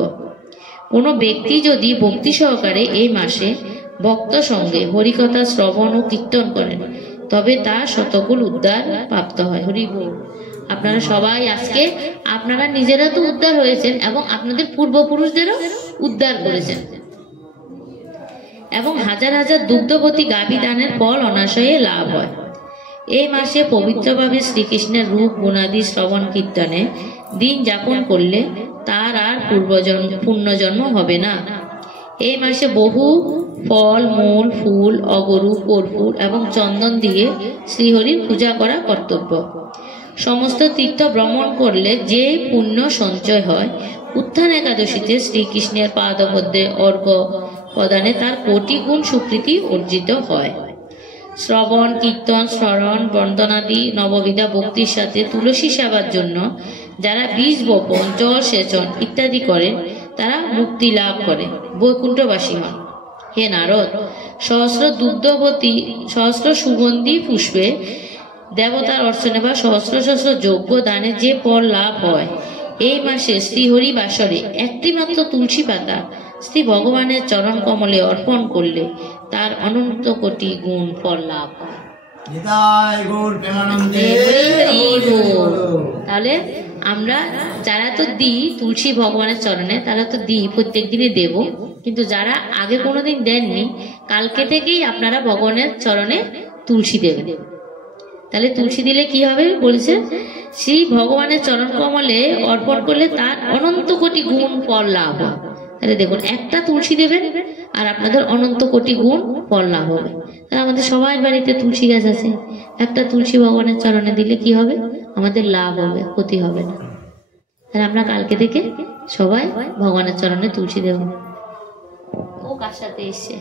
কোনো ব্যক্তি যদি ভক্তি সহকারে এই মাসে ভক্ত সঙ্গে হরিকথা শ্রবণ ও কীর্তন করেন তবে তা শতকুল উদ্ধার প্রাপ্ত হয়। হরি বল। আপনারা সবাই আজকে আপনারা নিজেরা তো উদ্ধার হয়েছেন এবং আপনাদের পূর্বপুরুষদেরও উদ্ধার করেছেন, এবং হাজার হাজার দুগ্ধবতী গাভী দানের ফল অনাশয়ে লাভ হয়। এই মাসে পবিত্রভাবে শ্রীকৃষ্ণের রূপ গুণাদি শ্রবণ কীর্তনে দিন যাপন করলে তার আর পুণ্যজন্ম হবে না। এই মাসে বহু ফল, মূল, ফুল, অগরু, কর্পূর এবং চন্দন দিয়ে শ্রীহরির পূজা করা কর্তব্য। সমস্ত তীর্থ ভ্রমণ করলে যে পুণ্য সঞ্চয় হয়, উত্থান একাদশীতে শ্রীকৃষ্ণের পাদপদ্মে অর্ঘ্য প্রদানে তার কোটি গুণ স্বীকৃতি অর্জিত হয়। শ্রবণ কীর্তন স্মরণ বন্দনাদি নববিধা ভক্তির সাথে তুলসী সেবার জন্য যারা বীজ বপন জল সেচন ইত্যাদি করেন তারা মুক্তি লাভ করে, বৈকুণ্ঠবাসী হন। হে নারদ, সহস্র দুগ্ধবতী সহস্র সুগন্ধি পুষ্পে দেবতার অর্চনে বা সহস্র সহস্র যজ্ঞ দানে যে ফল লাভ হয়, এই মাসে শ্রীহরি বাসরে একটি মাত্র তুলসী পাতা শ্রী ভগবানের চরণ কমলে অর্পণ করলে তার অনন্ত কোটি গুণ ফল লাভ হয়। নিতাই গৌর প্রেমানন্দে তাহলে আমরা যারা তো দিই তুলসী ভগবানের চরণে, তারা তো দিই, প্রত্যেক দিনই দেব, কিন্তু যারা আগে কোনোদিন দেননি কালকে থেকেই আপনারা ভগবানের চরণে তুলসী দেবেন। তাহলে তুলসী দিলে কি হবে বলছে, শ্রী ভগবানের চরণ কমলে অর্পণ করলে তার অনন্ত কোটি গুণ ফল লাভ হয়। তাহলে দেখুন, একটা তুলসী দেবেন আর আপনাদের অনন্ত কোটি গুণ ফল লাভ হবে। তাহলে আমাদের সবার বাড়িতে তুলসী গাছ আছে, একটা তুলসী ভগবানের চরণে দিলে কি হবে, আমাদের লাভ হবে, ক্ষতি হবে না। তাহলে আমরা কালকে থেকে সবাই ভগবানের চরণে তুলসী দেব। ও কার সাথে এসছে?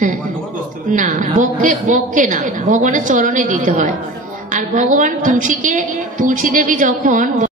হ্যাঁ, না বক্ষে না, ভগবানের চরণে দিতে হয়। আর ভগবান তুলসী দেবী যখন